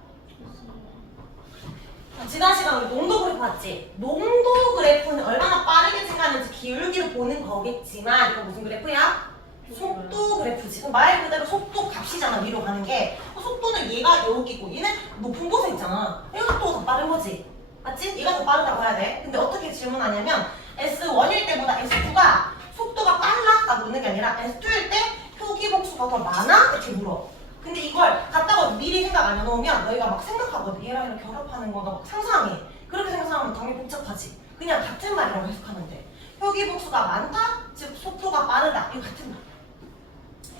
지난 시간 우리 농도 그래프 봤지? 농도 그래프는 얼마나 빠르게 증가하는지 기울기로 보는 거겠지만 이거 무슨 그래프야? 속도 그래프지. 말 그대로 속도 값이잖아 위로 가는 게. 속도는 얘가 여기고 얘는 높은 곳에 있잖아. 얘가 속도가 더 빠른 거지. 맞지? 얘가 더 빠르다고 해야 돼. 근데 어떻게 질문하냐면 S1일 때보다 S2가 속도가 빨라? 라고 묻는 게 아니라 S2일 때 표기복수가 더 많아? 이렇게 물어. 근데 이걸 갖다가 미리 생각 안 해놓으면 너희가 막 생각하거든. 얘랑 이렇게 결합하는 거 너 막 상상해. 그렇게 생각하면 당연히 복잡하지. 그냥 같은 말이라고 해석하면 돼. 표기복수가 많다? 즉 속도가 빠르다. 이거 같은 말.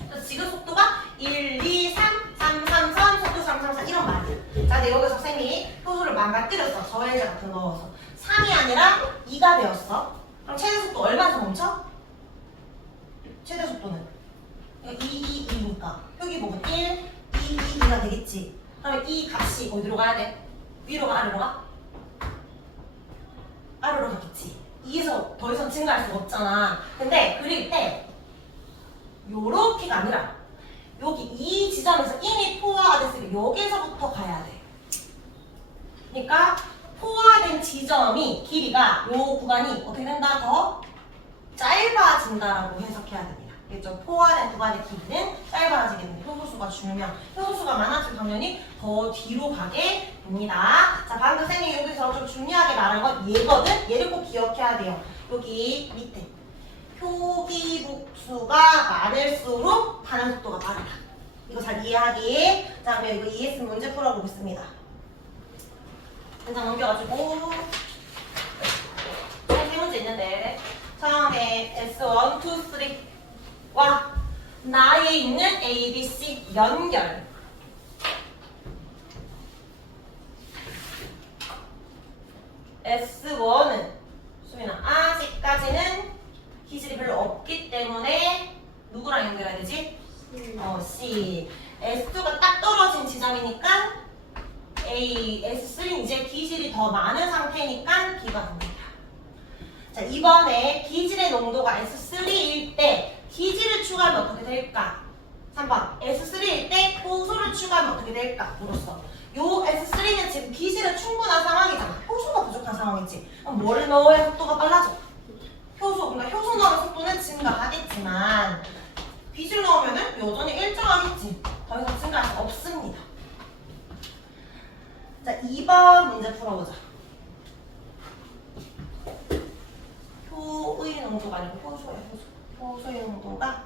그래서 지금 속도가 1, 2, 3, 3, 3, 3, 속도 3, 3, 4 이런 말이야. 자, 근데 여기서 쌤이 효소를 망가뜨렸어. 저해제 같은 거 넣어서. 3이 아니라 2가 되었어. 그럼 최대 속도 얼마에서 멈춰? 최대 속도는 2, 2니까 표기복은 1, 2, 2, 2가 되겠지. 그러면 이 값이 어디로 가야 돼? 위로 가? 아래로 가? 아래로 가겠지. 2에서 더 이상 증가할 수가 없잖아. 근데 그릴 때 요렇게가 아니라 여기 이 지점에서 이미 포화가 됐으니까 여기서부터 가야 돼. 그러니까 포화된 지점이 길이가 요 구간이 어떻게 된다? 더 짧아진다라고 해석해야 됩니다. 그렇죠? 포화된 구간의 길이는 짧아지게 됩니다. 효소수가 줄면 효소수가 많아지면 당연히 더 뒤로 가게 됩니다. 자, 방금 쌤이 여기서 좀 중요하게 말한 건 얘거든? 얘를 꼭 기억해야 돼요. 여기 밑에 표기복수가 많을수록 반응 속도가 빠르다. 이거 잘 이해하기. 자, 그럼 이거 ES 문제 풀어보겠습니다. 일단 넘겨가지고 세 문제 있는데 처음에 S1, 2, 3와 나에 있는 A, B, C 연결. S1은 수민아 아직까지는 기질이 별로 없기 때문에 누구랑 연결해야 되지? C. S2가 딱 떨어진 지점이니까 A, S3는 이제 기질이 더 많은 상태니까 B가 됩니다. 자, 이번에 기질의 농도가 S3일 때 기질을 추가하면 어떻게 될까? 3번 S3일 때 효소를 추가하면 어떻게 될까? 물었어. 요 S3는 지금 기질은 충분한 상황이잖아. 효소가 부족한 상황이지. 그럼 뭐를 넣어야 속도가 빨라져? 효소. 그러니까 효소 넣으면 속도는 증가하겠지만 기질 넣으면은 여전히 일정하겠지. 더 이상 증가할 수 없습니다. 자, 2번 문제 풀어보자. 효의 농도가 아니고 효소야, 효소. 효소의 농도가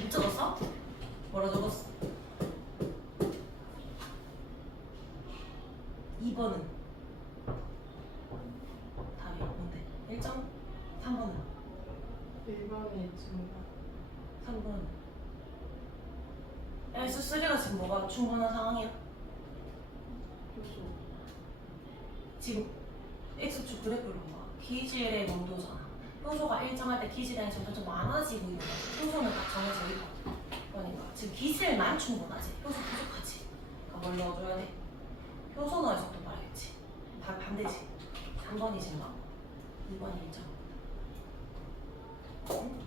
못 적었어? 뭐라 적었어? 2번은 답이 뭔데? 1점? 3번은? 1번이 증가. 3번은? S3가 지금 뭐가 충분한 상황이야? 효소. 지금 X축 그래프로 봐. 기질의 농도잖아. 효소가 일정할 때 기질량이 점점 많아지고 있는 거지. 효소는 딱 정해져 있고. 그러니까 지금 기질만 충분하지. 효소 부족하지. 그러니까 뭘 넣어줘야 돼? 효소 넣어야 속도 빠르겠지. 반대지. 3번이 증가, 2번이 일정. 응?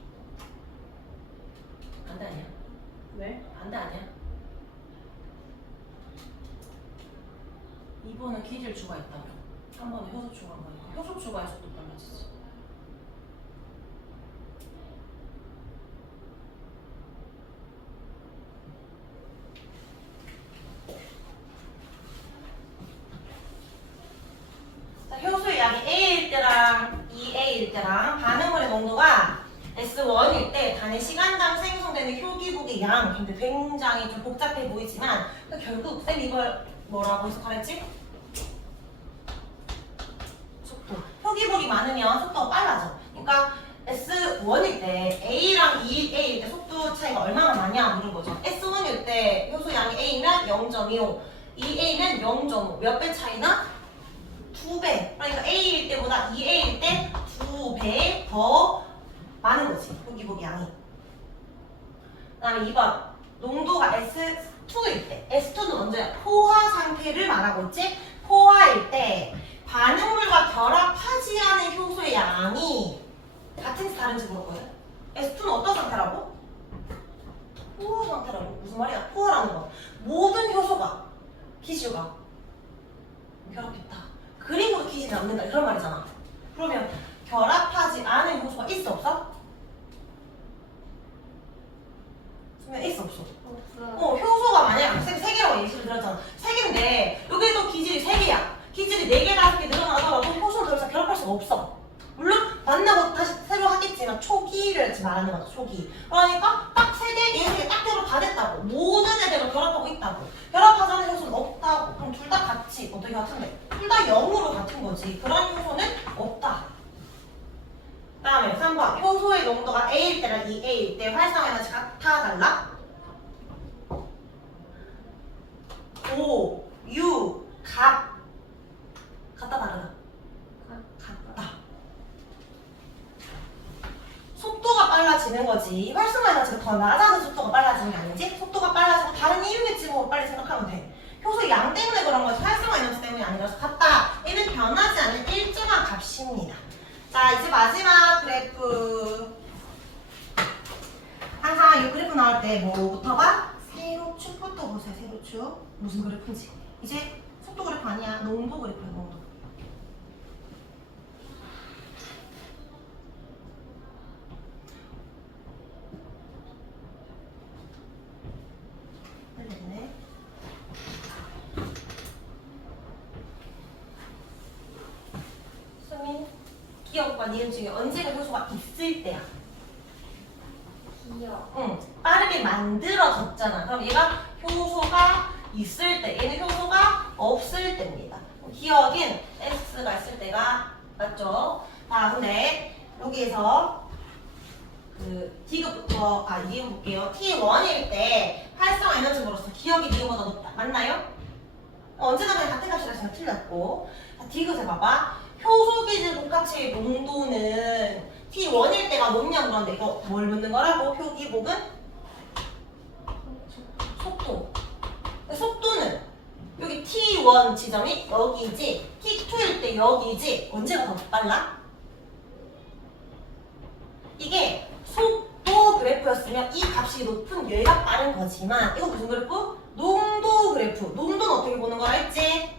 반대 아니야? 네? 반대 아니야? 2번은 기질 추가 있다며. 3번은 효소 추가한 거니까. 효소 추가의 속도 빨라지지. 자, 효소의 양이 A일 때랑 2A일 때랑 반응물의 농도가 S1일 때 단위 시간당 생성되는 효기국의 양. 근데 굉장히 좀 복잡해 보이지만 결국 쌤 이걸 뭐라고 해석하랬지? 속도. 효기국이 많으면 속도가 빨라져. 그러니까 S1일 때 A랑 2A일 때 속도 차이가 얼마나 나냐 물어보죠. S1일 때 효소 양이 A면 0.25, 2A면 0.5. 몇 배 차이나? 2배. 그러니까 A일 때보다 2A일 때 2배 더 많은 거지. 효기국 양이. 그 다음에 2번. 농도가 S2일 때. S2는 언제야? 포화 상태를 말하고 있지? 포화일 때 반응물과 결합하지 않은 효소의 양이 같은지 다른지 물어보거든. S2는 어떤 상태라고? 포화 상태라고. 무슨 말이야? 포화라는 건 모든 효소가 기주가 결합했다. 그림으로 기준이 남는다. 이런 말이잖아. 그러면 결합하지 않은 효소가 있어 없어? 그러면 있어 없어? 없어요. 효소가 만약 세 개라고 예시를 들었잖아. 세 개인데 여기도 기질이 세 개야. 기질이 4개, 5개 늘어나더라도 효소를 더 이상 결합할 수가 없어. 물론 만나고 다시 새로 하겠지만 초기를 지금 말하는 거죠. 초기. 그러니까 딱 3개, 6개 딱 대로 다 됐다고. 모든 애들과 결합하고 있다고. 결합하지 않은 효소는 없다고. 그럼 둘 다 같이 어떻게 같은데? 둘 다 0으로 같은 거지. 그런 효소는 없다. 다음에 3번. 효소의 농도가 A일 때랑 2A일 때 활성 에너지 같아 달라? O, U, 같다 다르다? 같다. 속도가 빨라지는 거지. 활성 에너지가 더 낮아서 속도가 빨라지는 게 아니지? 속도가 빨라지고 다른 이유겠지 뭐 빨리 생각하면 돼. 효소 양 때문에 그런 거지 활성 에너지 때문이 아니라서 같다. 얘는 변하지 않는 일정한 값입니다. 자, 이제 마지막 그래프. 항상 이 그래프 나올 때 뭐부터 봐? 세로축부터 보세요. 세로축. 무슨 그래프인지. 이제 속도 그래프 아니야. 농도 그래프야. 농도. 틀렸네. 수민, 기억과 니은 중에 언제가 효소가 있을 때야? 기억. 응, 빠르게 만들어졌잖아. 그럼 얘가 효소가 있을 때, 얘는 효소가 없을 때입니다. 기억은 S가 있을 때가 맞죠? 자, 근데 여기에서 그 디귿부터 니은 볼게요. T1일 때 활성 에너지로서 기억이 니은보다 높다. 맞나요? 언제나 그냥 같은 값이라 했으면 틀렸고. 자, 디귿을 봐봐. 효소 기질 복합체의 농도는 T1일 때가 높냐 물었는데 이거 뭘 묻는 거라고? 효기복은? 속도. 속도는 여기 T1 지점이 여기지 T2일 때 여기지 언제가 더 빨라? 이게 속도 그래프였으면 이 값이 높은 얘가 빠른 거지만 이거 무슨 그래프? 농도 그래프. 농도는 어떻게 보는 거라 했지?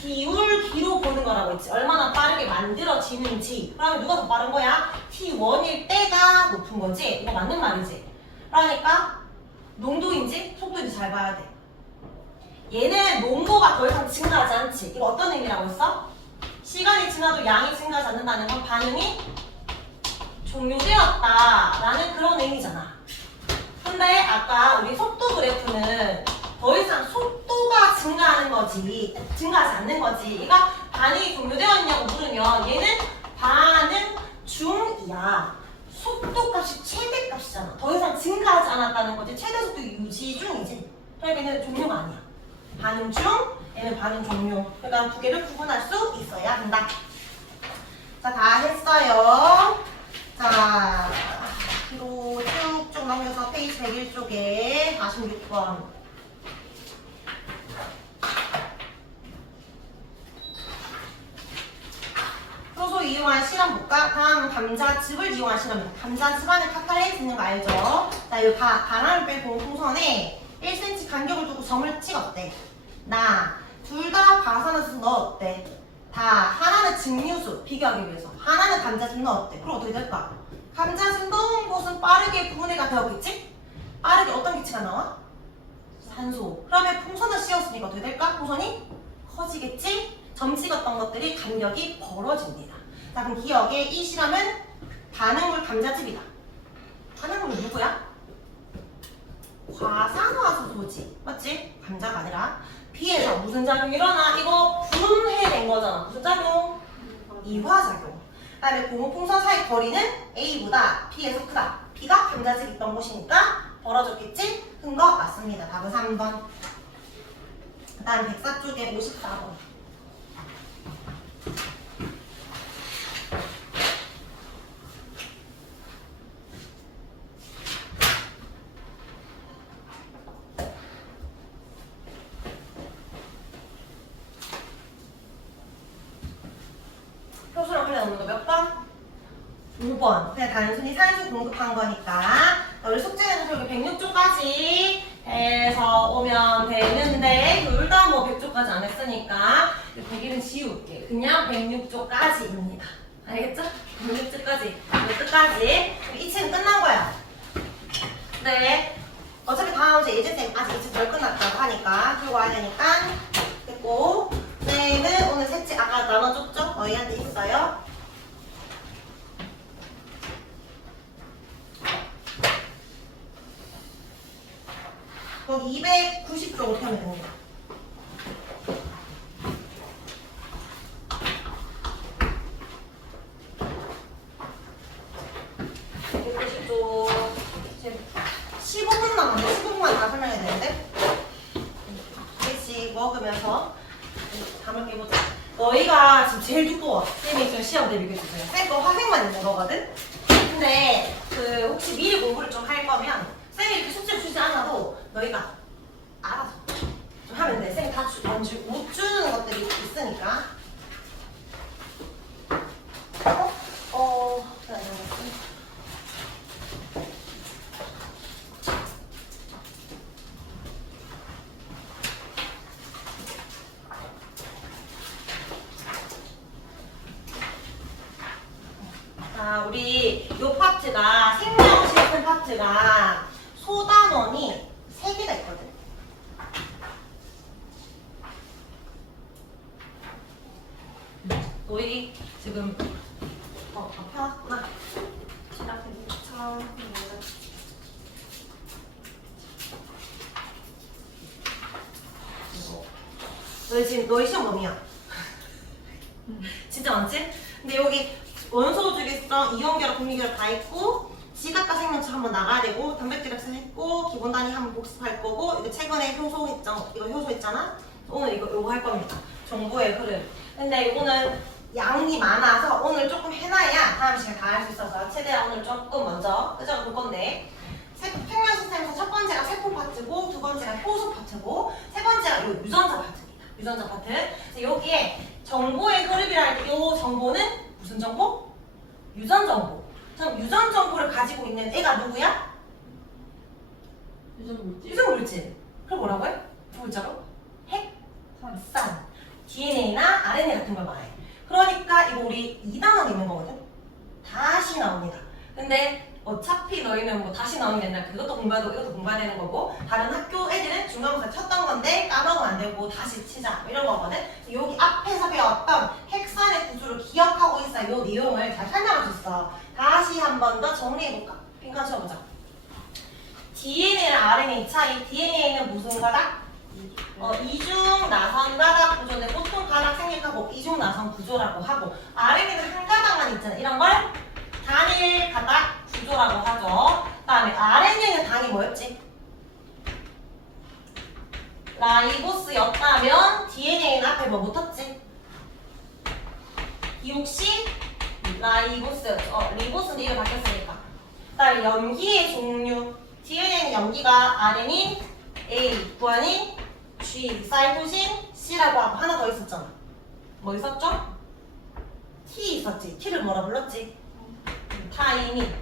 기울기로 보는 거라고 했지. 얼마나 빠르게 만들어지는지. 그러면 누가 더 빠른 거야? T1일 때가 높은 거지. 이거 맞는 말이지. 그러니까 농도인지 속도인지 잘 봐야 돼. 얘는 농도가 더 이상 증가하지 않지. 이거 어떤 의미라고 했어? 시간이 지나도 양이 증가하지 않는다는 건 반응이 종료되었다라는 그런 의미잖아. 근데 아까 우리 속도 그래프는 더 이상 속도가 증가하는 거지, 증가하지 않는 거지. 얘가 반응이 종료되었냐고 물으면 얘는 반응 중이야. 속도 값이 최대 값이잖아. 더 이상 증가하지 않았다는 거지. 최대 속도 유지 중이지. 그러니까 얘는 종료가 아니야. 반응 중, 얘는 반응 종료. 그러니까 두 개를 구분할 수 있어야 한다. 자, 다 했어요. 자, 뒤로 쭉쭉 넘겨서 페이지 101쪽에 46번. 효소 이용한 실험 볼까? 다음은 감자즙을 이용한 실험입니다. 감자즙 안에 카탈레이스 있는 거 알죠? 자, 이 바람을 빼고 풍선에 1cm 간격을 두고 점을 찍었대. 둘 다 과산화수 넣었대. 하나는 증류수 비교하기 위해서, 하나는 감자즙 넣었대. 그럼 어떻게 될까? 감자즙 넣은 곳은 빠르게 분해가 되었겠지? 빠르게 어떤 기체가 나와? 산소. 그러면 풍선을 씌웠으니까 어떻게 될까? 풍선이 커지겠지? 점 찍었던 것들이 간격이 벌어집니다. 자, 그럼 기억에 이 실험은 반응물 감자즙이다. 반응물은 누구야? 과산화수소지. 맞지? 감자가 아니라. B에서 무슨 작용이 일어나? 이거 분해된 거잖아. 무슨 작용? 이화작용. 그 다음에 고무풍선 사이 거리는 A보다 B에서 크다. B가 감자즙 있던 곳이니까 벌어졌겠지? 큰 거 맞습니다. 답은 3번. 그 다음 104쪽에 54번. 효소랑 관련 없는 거 몇 번? 5번. 그냥 단순히 산소 공급한 거니까. 우리 숙제에서 여기 106조까지 해서 오면 되는데 둘 다 뭐 100조까지 안 했으니까 100일은 지울게. 그냥 106조까지입니다. 알겠죠? 106조까지. 끝까지. 이 책은 끝난 거야. 네. 어차피 다음 주에 예진쌤 아직 이책 덜 끝났다고 하니까 들고 와야 되니까 됐고. 쌤은 오늘 셋책 아까 나눠줬죠? 너희한테 있어요. 거기 290쪽 어떻게 하면 되는 거야? 290쪽. 지금 15분 남았는데 15분만 다 설명해야 되는데? 하나씩 먹으면서 담을 깨보자. 너희가 지금 제일 두꺼워. 쌤이 지금 시험 대비 교수잖아. 쌤거 화생만 있는 거거든? 근데 그 혹시 미리 공부를 좀 할 거면 쌤이 이렇게 숙제를 주지 않아도 너희가 알아서 좀 하면 돼. 쌤이 다 못 주는 것들이 있으니까. 그래, 자, 우리 요 파트가 생명실험 파트가 소단원이 3개가 있거든. 너희 지금 펴놨구나. 너희 시험 뭐냐? 진짜 많지? 근데 여기 원소 주기성, 이온결합, 분리결합 다 있고 지각과 생명체 한번 나가야 되고 단백질 합성 했고 기본 단위 한번 복습할 거고 이거 최근에 효소 했잖아. 이거 효소 했잖아. 오늘 이거 할 겁니다. 정보의 흐름. 근데 이거는 양이 많아서 오늘 조금 해놔야 다음 시간에 다 할 수 있어서 최대한 오늘 조금 먼저 끄적여 볼 건데 생명 시스템에서 첫 번째가 세포 파트고 두 번째가 효소 파트고 세 번째가 요 유전자 파트입니다. 유전자 파트. 그래서 여기에 정보의 흐름이라는 이 정보는 무슨 정보? 유전 정보. 그럼 유전 정보를 가지고 있는 애가 누구야? 유전 물질? 유전 물질. 그럼 뭐라고 해? 두 글자로? 핵산. DNA나 RNA 같은 걸 말해. 그러니까 이거 우리 2단원 있는 거거든? 다시 나옵니다. 근데 어차피 너희는 뭐 다시 나오는 게 아니라 그것도 공부하고 이것도 공부해야 되는 거고 다른 학교 애들은 중간고사 쳤던 건데 까먹으면 안 되고 다시 치자 이런 거거든. 여기 앞에서 배웠던 핵산의 구조를 기억하고 있어야 이 내용을 잘 설명할 수 있어. 다시 한 번 더 정리해볼까? 빈칸 쳐보자. DNA랑 RNA 차이. DNA는 무슨 가닥? 이중 나선 가닥 구조인데 보통 가닥 생략하고 이중 나선 구조라고 하고 RNA는 한 가닥만 있잖아. 이런 걸 단일 가닥 구조라고 하죠. 그 다음에 RNA는 단위 뭐였지? 라이보스였다면 DNA는 앞에 뭐 붙었지? 디옥시 라이보스였죠. 리보스는 이게 바뀌었으니까. 그 다음에 염기의 종류. DNA는 염기가 R인, A, 구안인, G, 사이토신, C라고 하고 하나 더 있었잖아. 뭐 있었죠? T 있었지. T를 뭐라 불렀지? 타이민.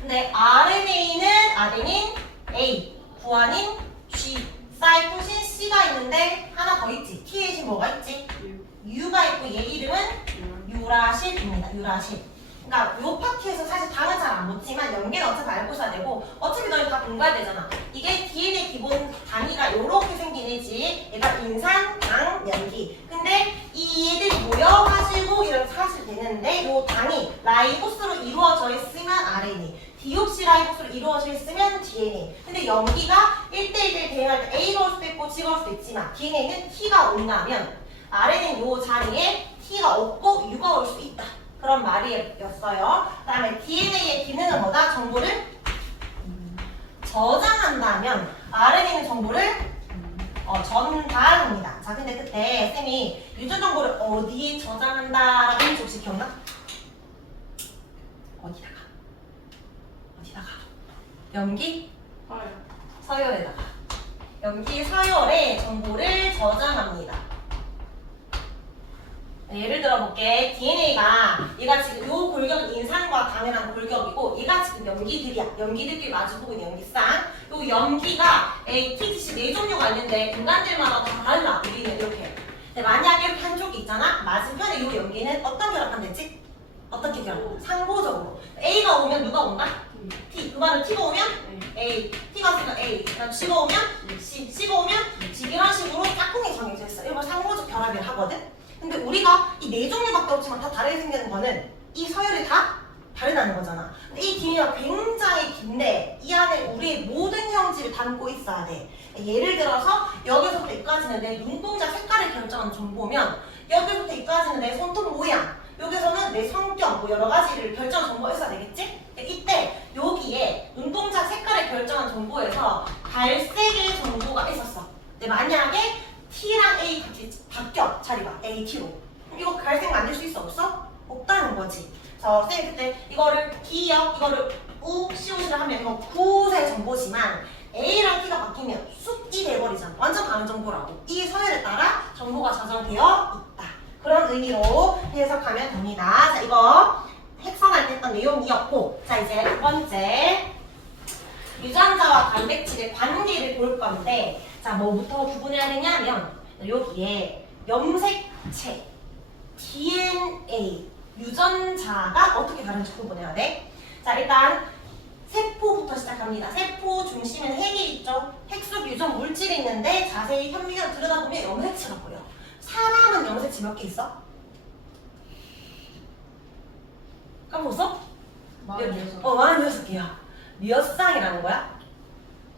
근데 RNA는 아데닌, A, 구안인, G, 사이토신, C가 있는데 하나 더 있지. T에 대신 뭐가 있지? U가 있고 얘 이름은 유라실입니다. 유라실. 그러니까 요 파트에서 사실 당은 잘 안 붙지만 연계는 어차피 알고 있어야 되고 어차피 너희 다 공부해야 되잖아. 이게 DNA 기본 단위가 요렇게 생긴 애지. 얘가 인산, 당, 연기. 근데 이 애들이 모여가지고 이렇게 사실 되는데 요 당이 라이보스로 이루어져 있으면 RNA, 디옥시라이보스로 이루어져 있으면 DNA. 근데 연기가 1대1대 대응할 때 A가 올 수도 있고 G가 올 수도 있지만 DNA는 T가 온다면 RNA는 요 자리에 T가 없고 U가 올 수 있다. 그런 말이었어요. 그 다음에 DNA의 기능은 뭐다? 정보를 저장한다면 RNA는 정보를 전달합니다. 자, 근데 그때 쌤이 유전 정보를 어디에 저장한다라고 했는지 혹시 기억나? 어디다가? 염기 서열. 서열에다가. 염기 서열에 정보를 저장합니다. 예를 들어 볼게. DNA가 얘가 지금 요 골격은 인산과 당연한 골격이고 얘가 지금 염기들이야. 염기들끼리 마주보고 있는 염기쌍. 요 염기가 ATGC 4종류가 있는데 인간들마다 다 달라. 우리는 이렇게. 근데 만약에 이렇게 한쪽이 있잖아. 맞은편에 요 염기는 어떤 결합하면 되지? 어떻게 결합하면? 상보적으로. A가 오면 누가 온다? T. 그 말은 T가 오면 A. T가 왔으니까 A. 그다음 G가 오면 C. C가 오면 G. 이런 식으로 짝꿍이 정해져 있어. 이걸 상보적 결합을 하거든. 근데 우리가 이 4종류밖에 없지만 다 다르게 생기는 거는 이 서열이 다 다르다는 거잖아. 근데 이 DNA가 굉장히 긴데 이 안에 우리의 모든 형질을 담고 있어야 돼. 예를 들어서 여기서부터 여기까지는 내 눈동자 색깔을 결정하는 정보면 여기서부터 여기까지는 내 손톱 모양, 여기서는 내 성격, 뭐 여러 가지를 결정하는 정보가 있어야 되겠지? 이때 여기에 눈동자 색깔을 결정하는 정보에서 갈색의 정보가 있었어. 근데 만약에 T랑 A 같이 바뀌어 자리가 A, T로. 이거 갈색 만들 수 있어? 없어? 없다는 거지. 자, 쌤이 그때 이거를 D역, 이거를 U, CU를 하면 이거 구의 정보지만 A랑 T가 바뀌면 숫이 돼버리잖아. 완전 다른 정보라고. 이 서열에 따라 정보가 저장되어 있다. 그런 의미로 해석하면 됩니다. 자, 이거 핵선할 때 했던 내용이었고, 자, 이제 두 번째 유전자와 단백질의 관계를 볼 건데, 자, 뭐부터 구분해야 되냐면 여기에 염색체, DNA, 유전자가 어떻게 다른지 구분해야 돼. 자, 일단 세포부터 시작합니다. 세포 중심에는 핵이 있죠. 핵 속 유전 물질이 있는데 자세히 현미경 들여다보면 염색체가 보여. 사람은 염색체 몇 개 있어? 까먹었어? 46개야. 몇 쌍이라는 거야?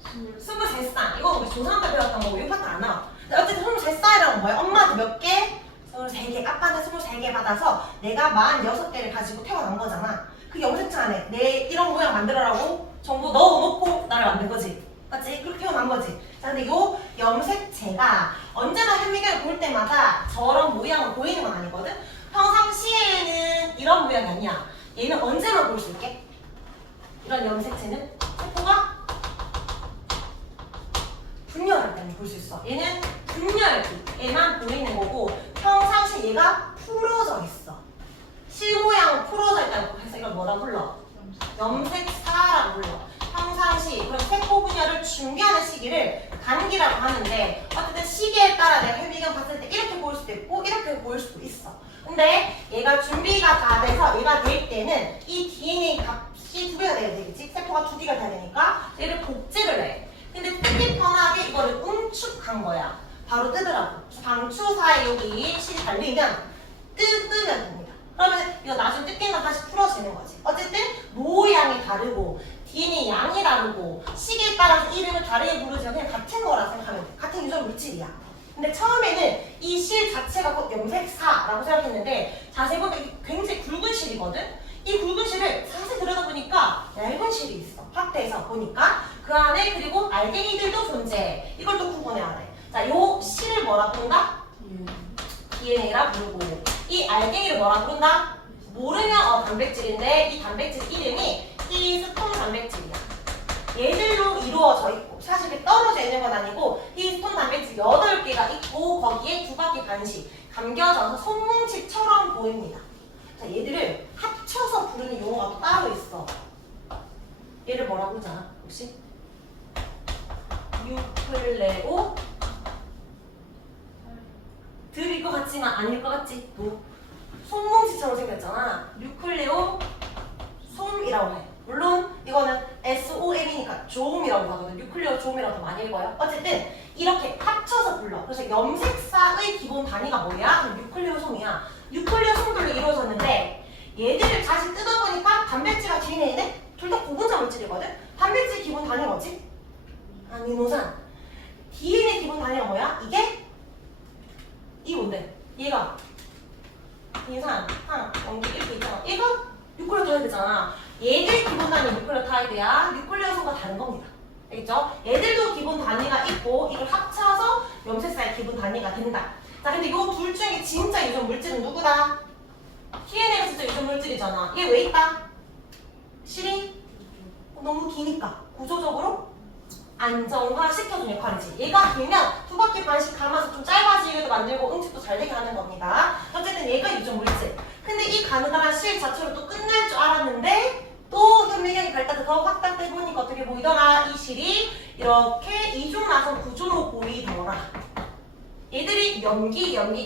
23쌍. 이거 우리 중3 때 배웠던 거고 이 파트 안 나와. 근데 어쨌든 23쌍이라는 거야. 엄마한테 몇 개? 23개. 아빠한테 23개 받아서 내가 46개를 가지고 태어난 거잖아. 그 염색체 안에 내 이런 모양 만들어라고 정보 넣어놓고 나를 만든 거지. 맞지? 그렇게 태어난 거지. 자, 근데 요 염색체가 언제나 현미경을 볼 때마다 저런 모양을 보이는 건 아니거든? 평상시에는 이런 모양이 아니야. 얘는 언제만 볼 수 있게? 이런 염색체는 세포가 분열할 때만 볼 수 있어. 얘는 분열기 얘만 보이는 거고 평상시 얘가 풀어져 있어. 실모양 풀어져 있다고 해서 이걸 뭐라 불러? 염색사라고 불러. 평상시 그런 세포 분열을 준비하는 시기를 단기라고 하는데 어쨌든 시기에 따라 내가 현미경 봤을 때 이렇게 보일 수도 있고 이렇게 보일 수도 있어. 근데 얘가 준비가 다 돼서 얘가 될 때는 이 DNA 값이 2배가 돼야 되겠지? 세포가 2개가 돼야 되니까 얘를 복제를 해. 근데 뜨기 편하게 이거를 응축한 거야. 바로 뜨더라고. 방추사에 여기 실이 달리면 뜯으면 됩니다. 그러면 이거 나중에 뜯긴 건 다시 풀어지는 거지. 어쨌든 모양이 다르고 DNA 양이 다르고 시기에 따라서 이름을 다르게 부르지만 그냥 같은 거라 생각하면 돼. 같은 유전 물질이야. 근데 처음에는 이 실 자체가 곧 염색사라고 생각했는데 자세히 보면 이게 굉장히 굵은 실이거든? 이 굵은 실을 자세히 들여다보니까 얇은 실이 있어. 확대해서 보니까 그 안에 그리고 알갱이들도 존재해. 이걸 또 구분해야 돼. 자, 요 실을 뭐라 부른다? DNA라 부르고 이 알갱이를 뭐라 부른다? 모르면 단백질인데 이 단백질 이름이 히스톤 단백질이야. 얘들로 이루어져 있고 사실 이렇게 떨어져 있는 건 아니고 히스톤 단백질 8개가 있고 거기에 2바퀴 반씩 감겨져서 손뭉치처럼 보입니다. 자, 얘들을 합쳐서 부르는 용어가 또 따로 있어. 얘를 뭐라고 부르잖아 혹시? 뉴클레오 들일 것 같지만 아닐 것 같지? 또 손뭉치처럼 생겼잖아. 뉴클레오 좀이라고 해. 물론 이거는 SOM이니까 좀이라고 하거든. 뉴클리어 좀이라고 많이 읽어요. 어쨌든 이렇게 합쳐서 불러. 그래서 염색사의 기본 단위가 뭐야? 뉴클리어 솜이야. 뉴클리어 솜들로 이루어졌는데 얘들을 다시 뜯어보니까 단백질과 DNA는 둘 다 고분자 물질이거든. 단백질 기본 단위가 뭐지? 아미노산. DNA 기본 단위가 뭐야? 이게 뭔데? 얘가 인산, 항, 염기 이렇게 있잖아. 얘가 뉴클레오타이드잖아. 얘들 기본 단위 뉴클레오타이드야. 뉴클레오솜과 다른 겁니다. 알겠죠? 얘들도 기본 단위가 있고 이걸 합쳐서 염색사의 기본 단위가 된다. 자, 근데 이 둘 중에 진짜 유전 물질은 누구다? DNA가 진짜 유전 물질이잖아. 얘 왜 있다? 실이 너무 기니까 구조적으로 안정화 시켜주는 역할이지. 얘가 길면 두 바퀴 반씩 감아서 좀 짧아지게도 만들고 응집도 잘 되게 하는 겁니다. 어쨌든 얘가 유전 물질. 근데 이 가느다란 실 자체로 또 끝날 줄 알았는데 또 현미경이 발달해서 더 확장돼 보니까 어떻게 보이더라? 이 실이 이렇게 이중나선 구조로 보이더라. 얘들이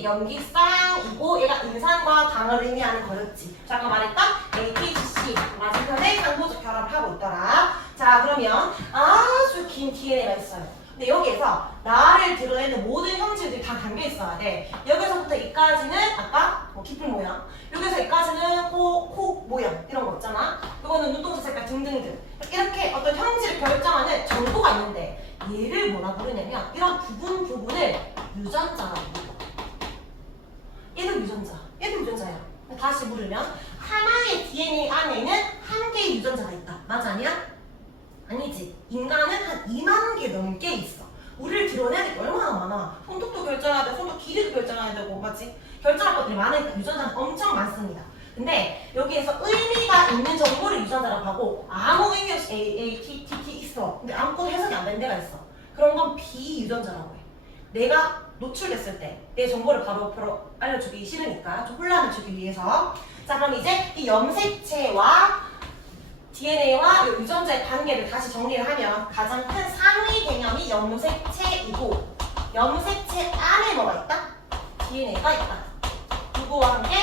염기쌍이고 얘가 인산과 당을 의미하는 거였지. 아까 말했던 ATGC 맞은편에 상호적 결합을 하고 있더라. 자, 그러면 아주 긴 DNA가 있어요. 근데 여기에서 나를 드러내는 모든 형질들이 다 담겨 있어야 돼. 여기서부터 여기까지는 아까 뭐 깃불 모양, 여기서 여기까지는 코 모양 이런 거 있잖아. 이거는 눈동자 색깔 등등등. 이렇게 어떤 형질을 결정하는 정보가 있는데 얘를 뭐라 부르냐면 이런 부분을 유전자라고 불러. 얘도 유전자, 얘도 유전자야. 다시 물으면 하나의 DNA 안에는 한 개의 유전자가 있다. 맞아, 아니야? 아니지. 인간은 한 2만 개 넘게 있어. 우리를 드러내야 될 게 얼마나 많아. 손톱도 결정해야 되고 손톱 길이도 결정해야 되고 맞지? 결정할 것들이 많으니까 유전자는 엄청 많습니다. 근데 여기에서 의미가 있는 정보를 유전자라고 하고 아무 의미 없이 ATTT 있어. 근데 아무것도 해석이 안 된 데가 있어. 그런 건 비유전자라고 해. 내가 노출됐을 때 내 정보를 바로 알려주기 싫으니까 좀 혼란을 주기 위해서. 자, 그럼 이제 이 염색체와 DNA와 유전자의 관계를 다시 정리를 하면 가장 큰 상위 개념이 염색체이고 염색체 안에 뭐가 있다? DNA가 있다. 누구와 함께?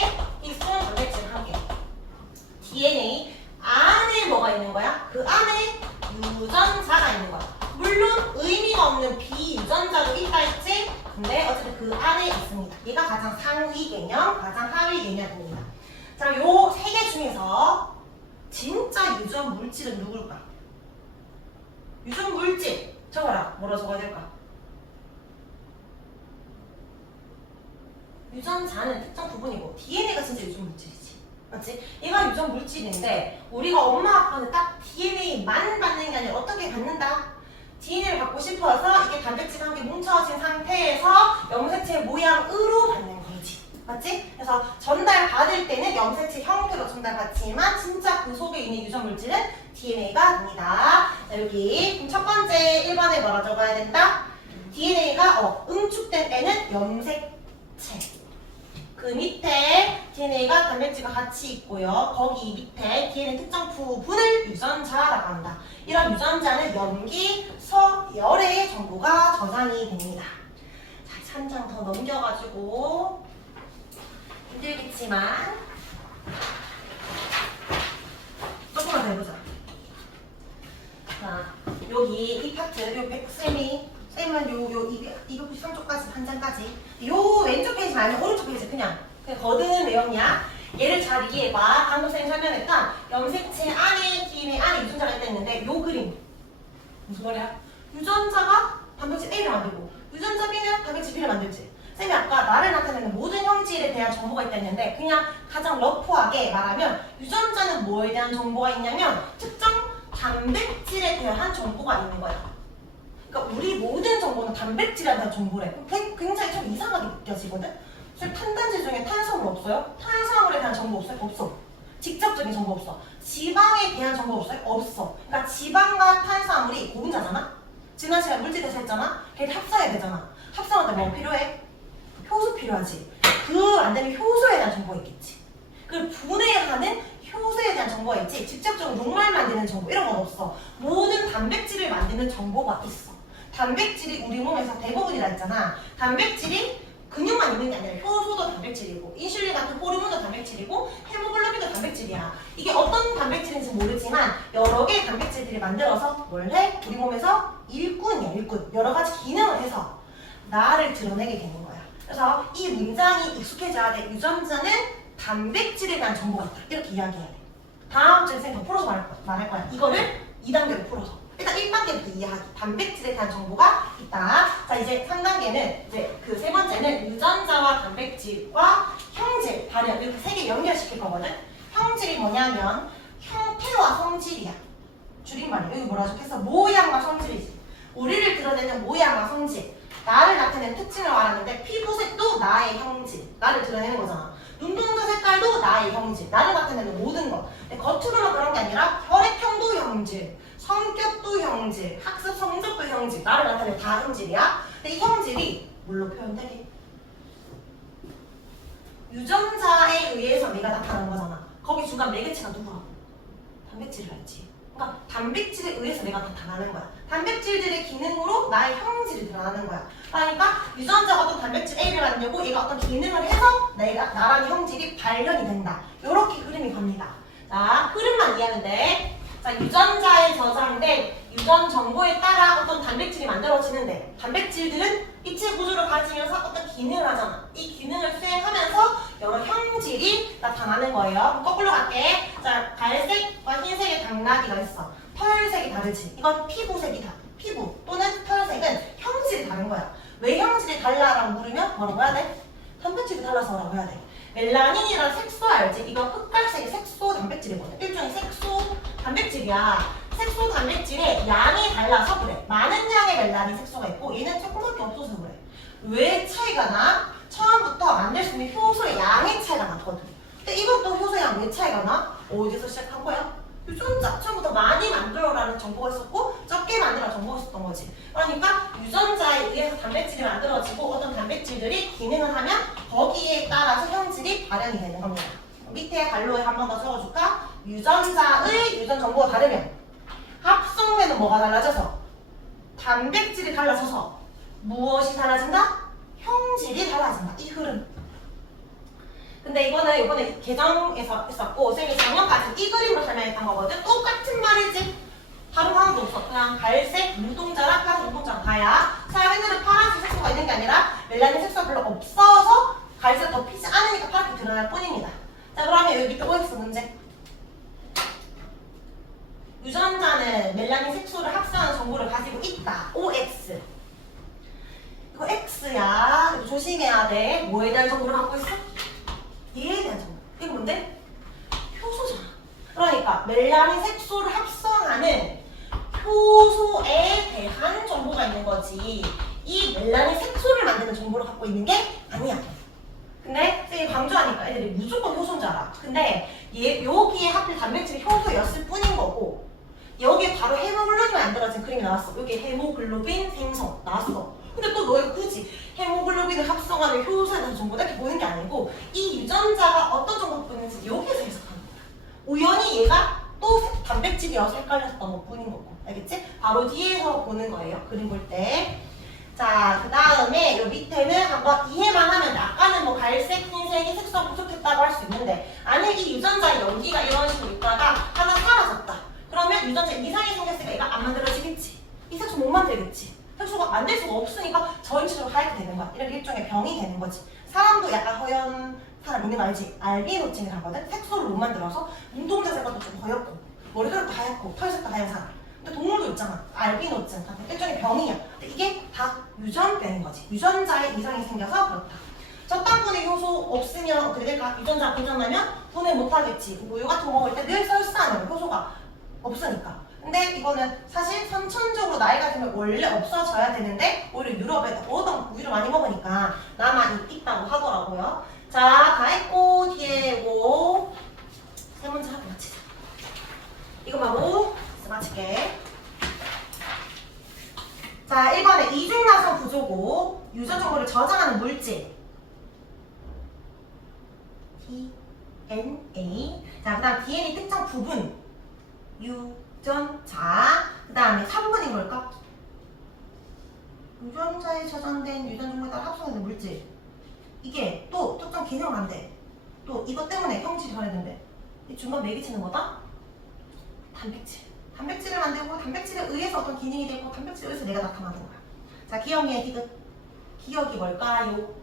이 수용 단백질과 함께. DNA 안에 뭐가 있는 거야? 그 안에 유전자가 있는 거야. 물론 의미가 없는 비유전자도 있다 했지? 근데 어쨌든 그 안에 있습니다. 얘가 가장 상위 개념, 가장 하위 개념입니다. 자, 요 세 개 중에서 진짜 유전 물질은 누굴까? 유전 물질 적어라. 뭐라 적어야 될까? 유전자는 특정 부분이고 DNA가 진짜 유전 물질이지. 맞지? 얘가 유전 물질인데 우리가 엄마 아빠는 딱 DNA만 받는 게 아니라 어떻게 받는다? DNA를 받고 싶어서 이게 단백질과 함께 뭉쳐진 상태에서 염색체 모양으로 받는 거지. 맞지? 그래서 전달받을 때는 염색체 형태로 전달받지만 진짜 그 속에 있는 유전 물질은 DNA가 됩니다. 자, 여기 그럼 첫 번째 1번에 뭐라 적어야 된다? DNA가 응축된 때는 염색체. 그 밑에 DNA가 단백질과 같이 있고요. 거기 밑에 DNA 특정 부분을 유전자라고 한다. 이런 유전자는 염기, 서, 열의 정보가 저장이 됩니다. 자, 한 장 더 넘겨가지고 힘들겠지만 조금만 더 해보자. 자, 여기 이 파트, 쌤은 요 293쪽까지 한 장까지. 요 왼쪽 페이지 말면 오른쪽 페이지 그냥 거드는 내용이야. 얘를 잘 이해해봐. 방금 쌤이 설명했던 염색체 안에 DNA 안에 유전자가 있다 했는데 요 그림 무슨 말이야? 유전자가 단백질 A를 만들고 유전자 B는 단백질 B를 만들지. 쌤이 아까 나를 나타내는 모든 형질에 대한 정보가 있다 했는데 그냥 가장 러프하게 말하면 유전자는 뭐에 대한 정보가 있냐면 특정 단백질에 대한 정보가 있는 거야. 그러니까 우리 모든 정보는 단백질에 대한 정보래. 굉장히 좀 이상하게 느껴지거든? 그래서 탄단지 중에 탄수화물 없어요? 탄수화물에 대한 정보 없어요? 없어. 직접적인 정보 없어. 지방에 대한 정보 없어요? 없어. 그러니까 지방과 탄수화물이 고분자잖아? 지난 시간에 물질대사 했잖아? 걔 합성해야 되잖아. 합성할 때 뭐 필요해? 효소 필요하지. 그 안 되면 효소에 대한 정보가 있겠지. 그 분해하는 효소에 대한 정보가 있지. 직접적으로 녹말 만드는 정보 이런 건 없어. 모든 단백질을 만드는 정보가 있어. 단백질이 우리 몸에서 대부분이라 했잖아. 단백질이 근육만 있는 게 아니라 효소도 단백질이고 인슐린 같은 호르몬도 단백질이고 헤모글로빈도 단백질이야. 이게 어떤 단백질인지 모르지만 여러 개의 단백질들이 만들어서 뭘 해? 우리 몸에서 일꾼이야, 일꾼. 여러 가지 기능을 해서 나를 드러내게 되는 거야. 그래서 이 문장이 익숙해져야 돼. 유전자는 단백질에 대한 정보가 있다. 이렇게 이야기해야 돼. 다음 주에 쌤 더 풀어서 말할 거야. 이거를 2단계로 풀어서. 일단 1단계부터 이해하기. 단백질에 대한 정보가 있다. 자, 이제 3단계는 이제 그 세 번째는 유전자와 단백질과 형질, 발현 이렇게 세 개 연결시킬 거거든. 형질이 뭐냐면 형태와 성질이야. 줄임말이야. 여기 뭐라 적혔어? 모양과 성질이지. 우리를 드러내는 모양과 성질. 나를 나타내는 특징을 말하는데 피부색도 나의 형질. 나를 드러내는 거잖아. 눈동자 색깔도 나의 형질. 나를 나타내는 모든 것. 근데 겉으로만 그런 게 아니라 혈액형도 형질. 성격도 형질, 학습 성적도 형질, 나를 나타내는 다 형질이야. 근데 이 형질이 뭘로 표현되게? 유전자에 의해서 내가 나타나는 거잖아. 거기 중간 매개체가 누구야? 단백질을 알지. 그러니까 단백질에 의해서 내가 나타나는 거야. 단백질들의 기능으로 나의 형질이 드러나는 거야. 그러니까 유전자가 어떤 단백질 A를 만들고 얘가 어떤 기능을 해서 나라는 형질이 발현이 된다. 이렇게 흐름이 갑니다. 자, 흐름만 이해하면 돼. 자, 유전자에 저장된 유전 정보에 따라 어떤 단백질이 만들어지는데 단백질들은 입체 구조를 가지면서 어떤 기능을 하잖아. 이 기능을 수행하면서 여러 형질이 나타나는 거예요. 거꾸로 갈게. 자, 갈색과 흰색의 당나귀가 있어. 털색이 다르지. 이건 피부색이다. 피부 또는 털색은 형질이 다른 거야. 왜 형질이 달라라고 물으면 뭐라고 해야 돼? 단백질이 달라서라고 해야 돼. 멜라닌이라는 색소 알지? 이거 흑갈색의 색소 단백질이거든. 일종의 색소 단백질이야. 색소 단백질의 양이 달라서 그래. 많은 양의 멜라닌 색소가 있고 얘는 조금밖에 없어서 그래. 왜 차이가 나? 처음부터 만들 수 있는 효소의 양의 차이가 나거든. 근데 이것도 효소의 양 왜 차이가 나? 어디서 시작한 거야? 유전자. 처음부터 많이 만들어라는 정보가 있었고 적게 만들어라는 정보가 있었던 거지. 그러니까 유전자에 의해서 단백질이 만들어지고 어떤 단백질들이 기능을 하면 거기에 따라서 형질이 발현이 되는 겁니다. 밑에 갈로에 한 번 더 적어줄까? 유전자의 유전 정보가 다르면 합성되는 뭐가 달라져서 단백질이 달라져서 무엇이 달라진다? 형질이 달라진다. 이 흐름. 근데 이거는 이번에 개정에서 있었고 쌤이 작년까지 이 그림으로 설명했던 거거든. 똑같은 말이지. 다른 거 하나도 없어. 그냥 갈색 눈동자랑 파란색 눈동자랑 다야. 사회들은 파란색 색소가 있는 게 아니라 멜라닌 색소가 별로 없어서 갈색 덮이지 않으니까 파랗게 드러날 뿐입니다. 자, 그러면 여기 밑에 OX 문제. 유전자는 멜라닌 색소를 합성하는 정보를 가지고 있다. OX. 이거 X야. 조심해야 돼. 뭐에 대한 정보를 갖고 있어? 얘에 대한 정보. 이거 뭔데? 효소잖아. 그러니까 멜라닌 색소를 합성하는 효소에 대한 정보가 있는 거지. 이 멜라닌 색소를 만드는 정보를 갖고 있는 게 아니야. 근데 쌤이 강조하니까 애들이 무조건 효소인 줄 알아. 근데 여기에 하필 단백질이 효소였을 뿐인 거고 여기에 바로 헤모글로빈이 만들어진 그림이 나왔어. 여기 헤모글로빈 생성 나왔어. 근데 또 너희 굳이 헤모글로빈을 합성하는 효소에 대한 정보가 이렇게 보이는 게 아니고 이 유전자가 어떤 정보를 보이는지 여기에서 해석하는 거야. 우연히 얘가 또 단백질이어서 헷갈렸던 것 뿐인 거고. 알겠지? 바로 뒤에서 보는 거예요. 그림 볼 때. 자, 그 다음에 요 밑에는 한번 이해만 하면 돼. 아까는 뭐 갈색, 흰색이 색소가 부족했다고 할 수 있는데 아니 이 유전자의 연기가 이런 식으로 있다가 하나 사라졌다. 그러면 유전자에 이상이 생겼으니까 얘가 안 만들어지겠지. 이 색소 못 만들겠지. 색소가 만들 수가 없으니까 전체적으로 하얗게 되는 거야. 이런 일종의 병이 되는 거지. 사람도 약간 허연 사람 있는 거 알지? 알비노증을 하거든? 색소를 못 만들어서 눈동자 색깔도 좀 허옇고 머리카락도 하얗고 털색도 하얀 사람. 근데 동물도 있잖아. 알비노증 같은 일종의 병이야. 근데 이게 다 유전병인 거지. 유전자에 이상이 생겨서 그렇다. 저당분의 효소 없으면 어떻게 될까? 유전자가 고장나면 분해 못하겠지. 우유 같은 거 먹을 때 늘 설사하는 효소가 없으니까. 근데 이거는 사실 선천적으로 나이가 들면 원래 없어져야 되는데 오히려 유럽에 워낙 우유를 많이 먹으니까 남아 있다고 하더라고요. 자, 다 했고 뒤에 이거 세 문제 하고 마치자. 이거 하고 마칠게. 자, 1번에 이중나선 구조고 유전 정보를 저장하는 물질 DNA. 자, 그 다음 DNA 특정 부분 유전자. 그 다음에 3번이 뭘까? 유전자에 저장된 유전 정보에 따라 합성되는 물질 이게 또 특정 기능을 한대. 또 이것 때문에 형질이 변했는데 이 중간 매개체는 뭐다? 단백질. 단백질을 만들고 단백질에 의해서 어떤 기능이 되고 단백질에 의해서 내가 나타나는 거야. 자, 기억의 디귿. 기억이 뭘까요?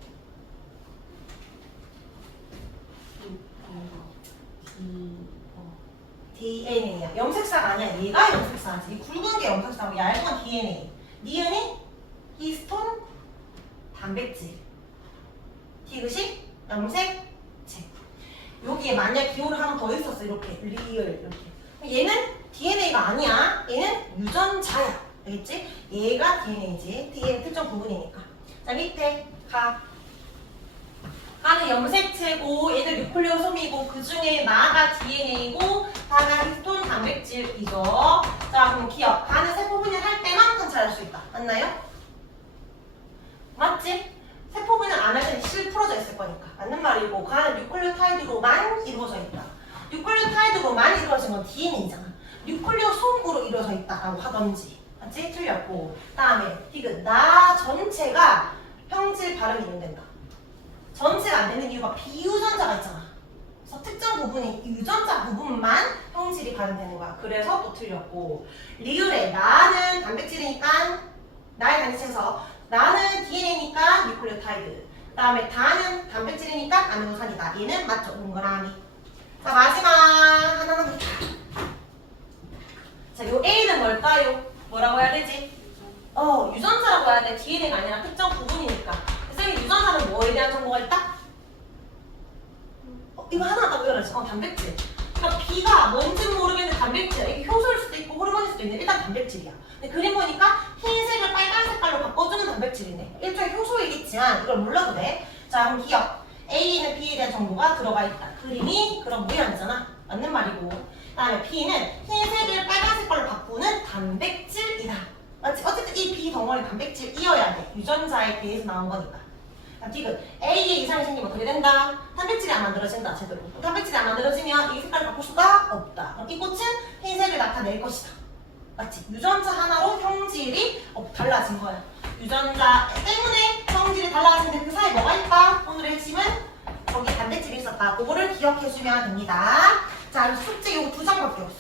DNA야. 염색사가 아니야. 얘가 염색사지. 이 굵은 게 염색사고 얇은 건 DNA. 니은이 히스톤 단백질. 디귿이 염색체. 여기에 만약 기호를 하나 더 있었어. 이렇게 리을 이렇게. 얘는 DNA가 아니야. 얘는 유전자야. 알겠지? 얘가 DNA지. DNA 특정 부분이니까. 자, 밑에 가는 염색체고 얘들 뉴클레오솜이고 그 중에 나가 DNA고 다가 히스톤 단백질이죠. 자, 그럼 기억. 가는 세포 분열 할 때만 관찰할 수 있다. 맞나요? 맞지? 세포 분열 안 할 때는 실 풀어져 있을 거니까. 맞는 말이고 가는 뉴클레오타이드로만 이루어져 있다. 뉴클레오타이드로만 이루어진 건 DNA잖아. 뉴클레오솜으로 이루어져 있다라고 하던지. 맞지? 틀렸고. 다음에 디귿. 나 전체가 형질 발음이 이용된다. 전체가 안 되는 이유가 비유전자가 있잖아. 그래서 특정 부분이 유전자 부분만 형질이 발현되는 거야. 그래서 또 틀렸고. 리을에 나는 단백질이니까 나의 단체에서 나는 DNA니까 뉴클레오타이드. 그 다음에 다는 단백질이니까 아미노산이다. 얘는 맞죠? 동그라미. 자, 마지막 하나만 볼까? 자, 요 A는 뭘까요? 뭐라고 해야 되지? 유전자라고 해야 돼. DNA가 아니라 특정 부분이니까. 쌤이 유전자는 뭐에 대한 정보가 있다? 이거 하나 딱 외워야지. 단백질. 그러니까 B가 뭔지는 모르겠는데 단백질이야. 이게 효소일 수도 있고 호르몬일 수도 있는데 일단 단백질이야. 근데 그림 보니까 흰색을 빨간 색깔로 바꿔주는 단백질이네. 일종의 효소이겠지만 이걸 몰라도 돼. 자, 그럼 기억. A는 B에 대한 정보가 들어가 있다. 그림이 그런 모양이잖아. 맞는 말이고. 그 다음에 B는 흰색을 빨간 색깔로 바꾸는 단백질이다. 맞지? 어쨌든 이 B 덩어리 단백질이어야 돼. 유전자에 대해서 나온 거니까. 자, 디귿. A에 이상이 생기면 어떻게 된다? 단백질이 안 만들어진다. 제대로. 단백질이 안 만들어지면 이 색깔을 바꿀 수가 없다. 그럼 이 꽃은 흰색을 나타낼 것이다. 맞지? 유전자 하나로 형질이 달라진 거야. 유전자 때문에 형질이 달라지는데 그 사이에 뭐가 있다? 오늘의 핵심은 저기 단백질이 있었다. 그거를 기억해주면 됩니다. 자, 숙제 요거 2장밖에 없어.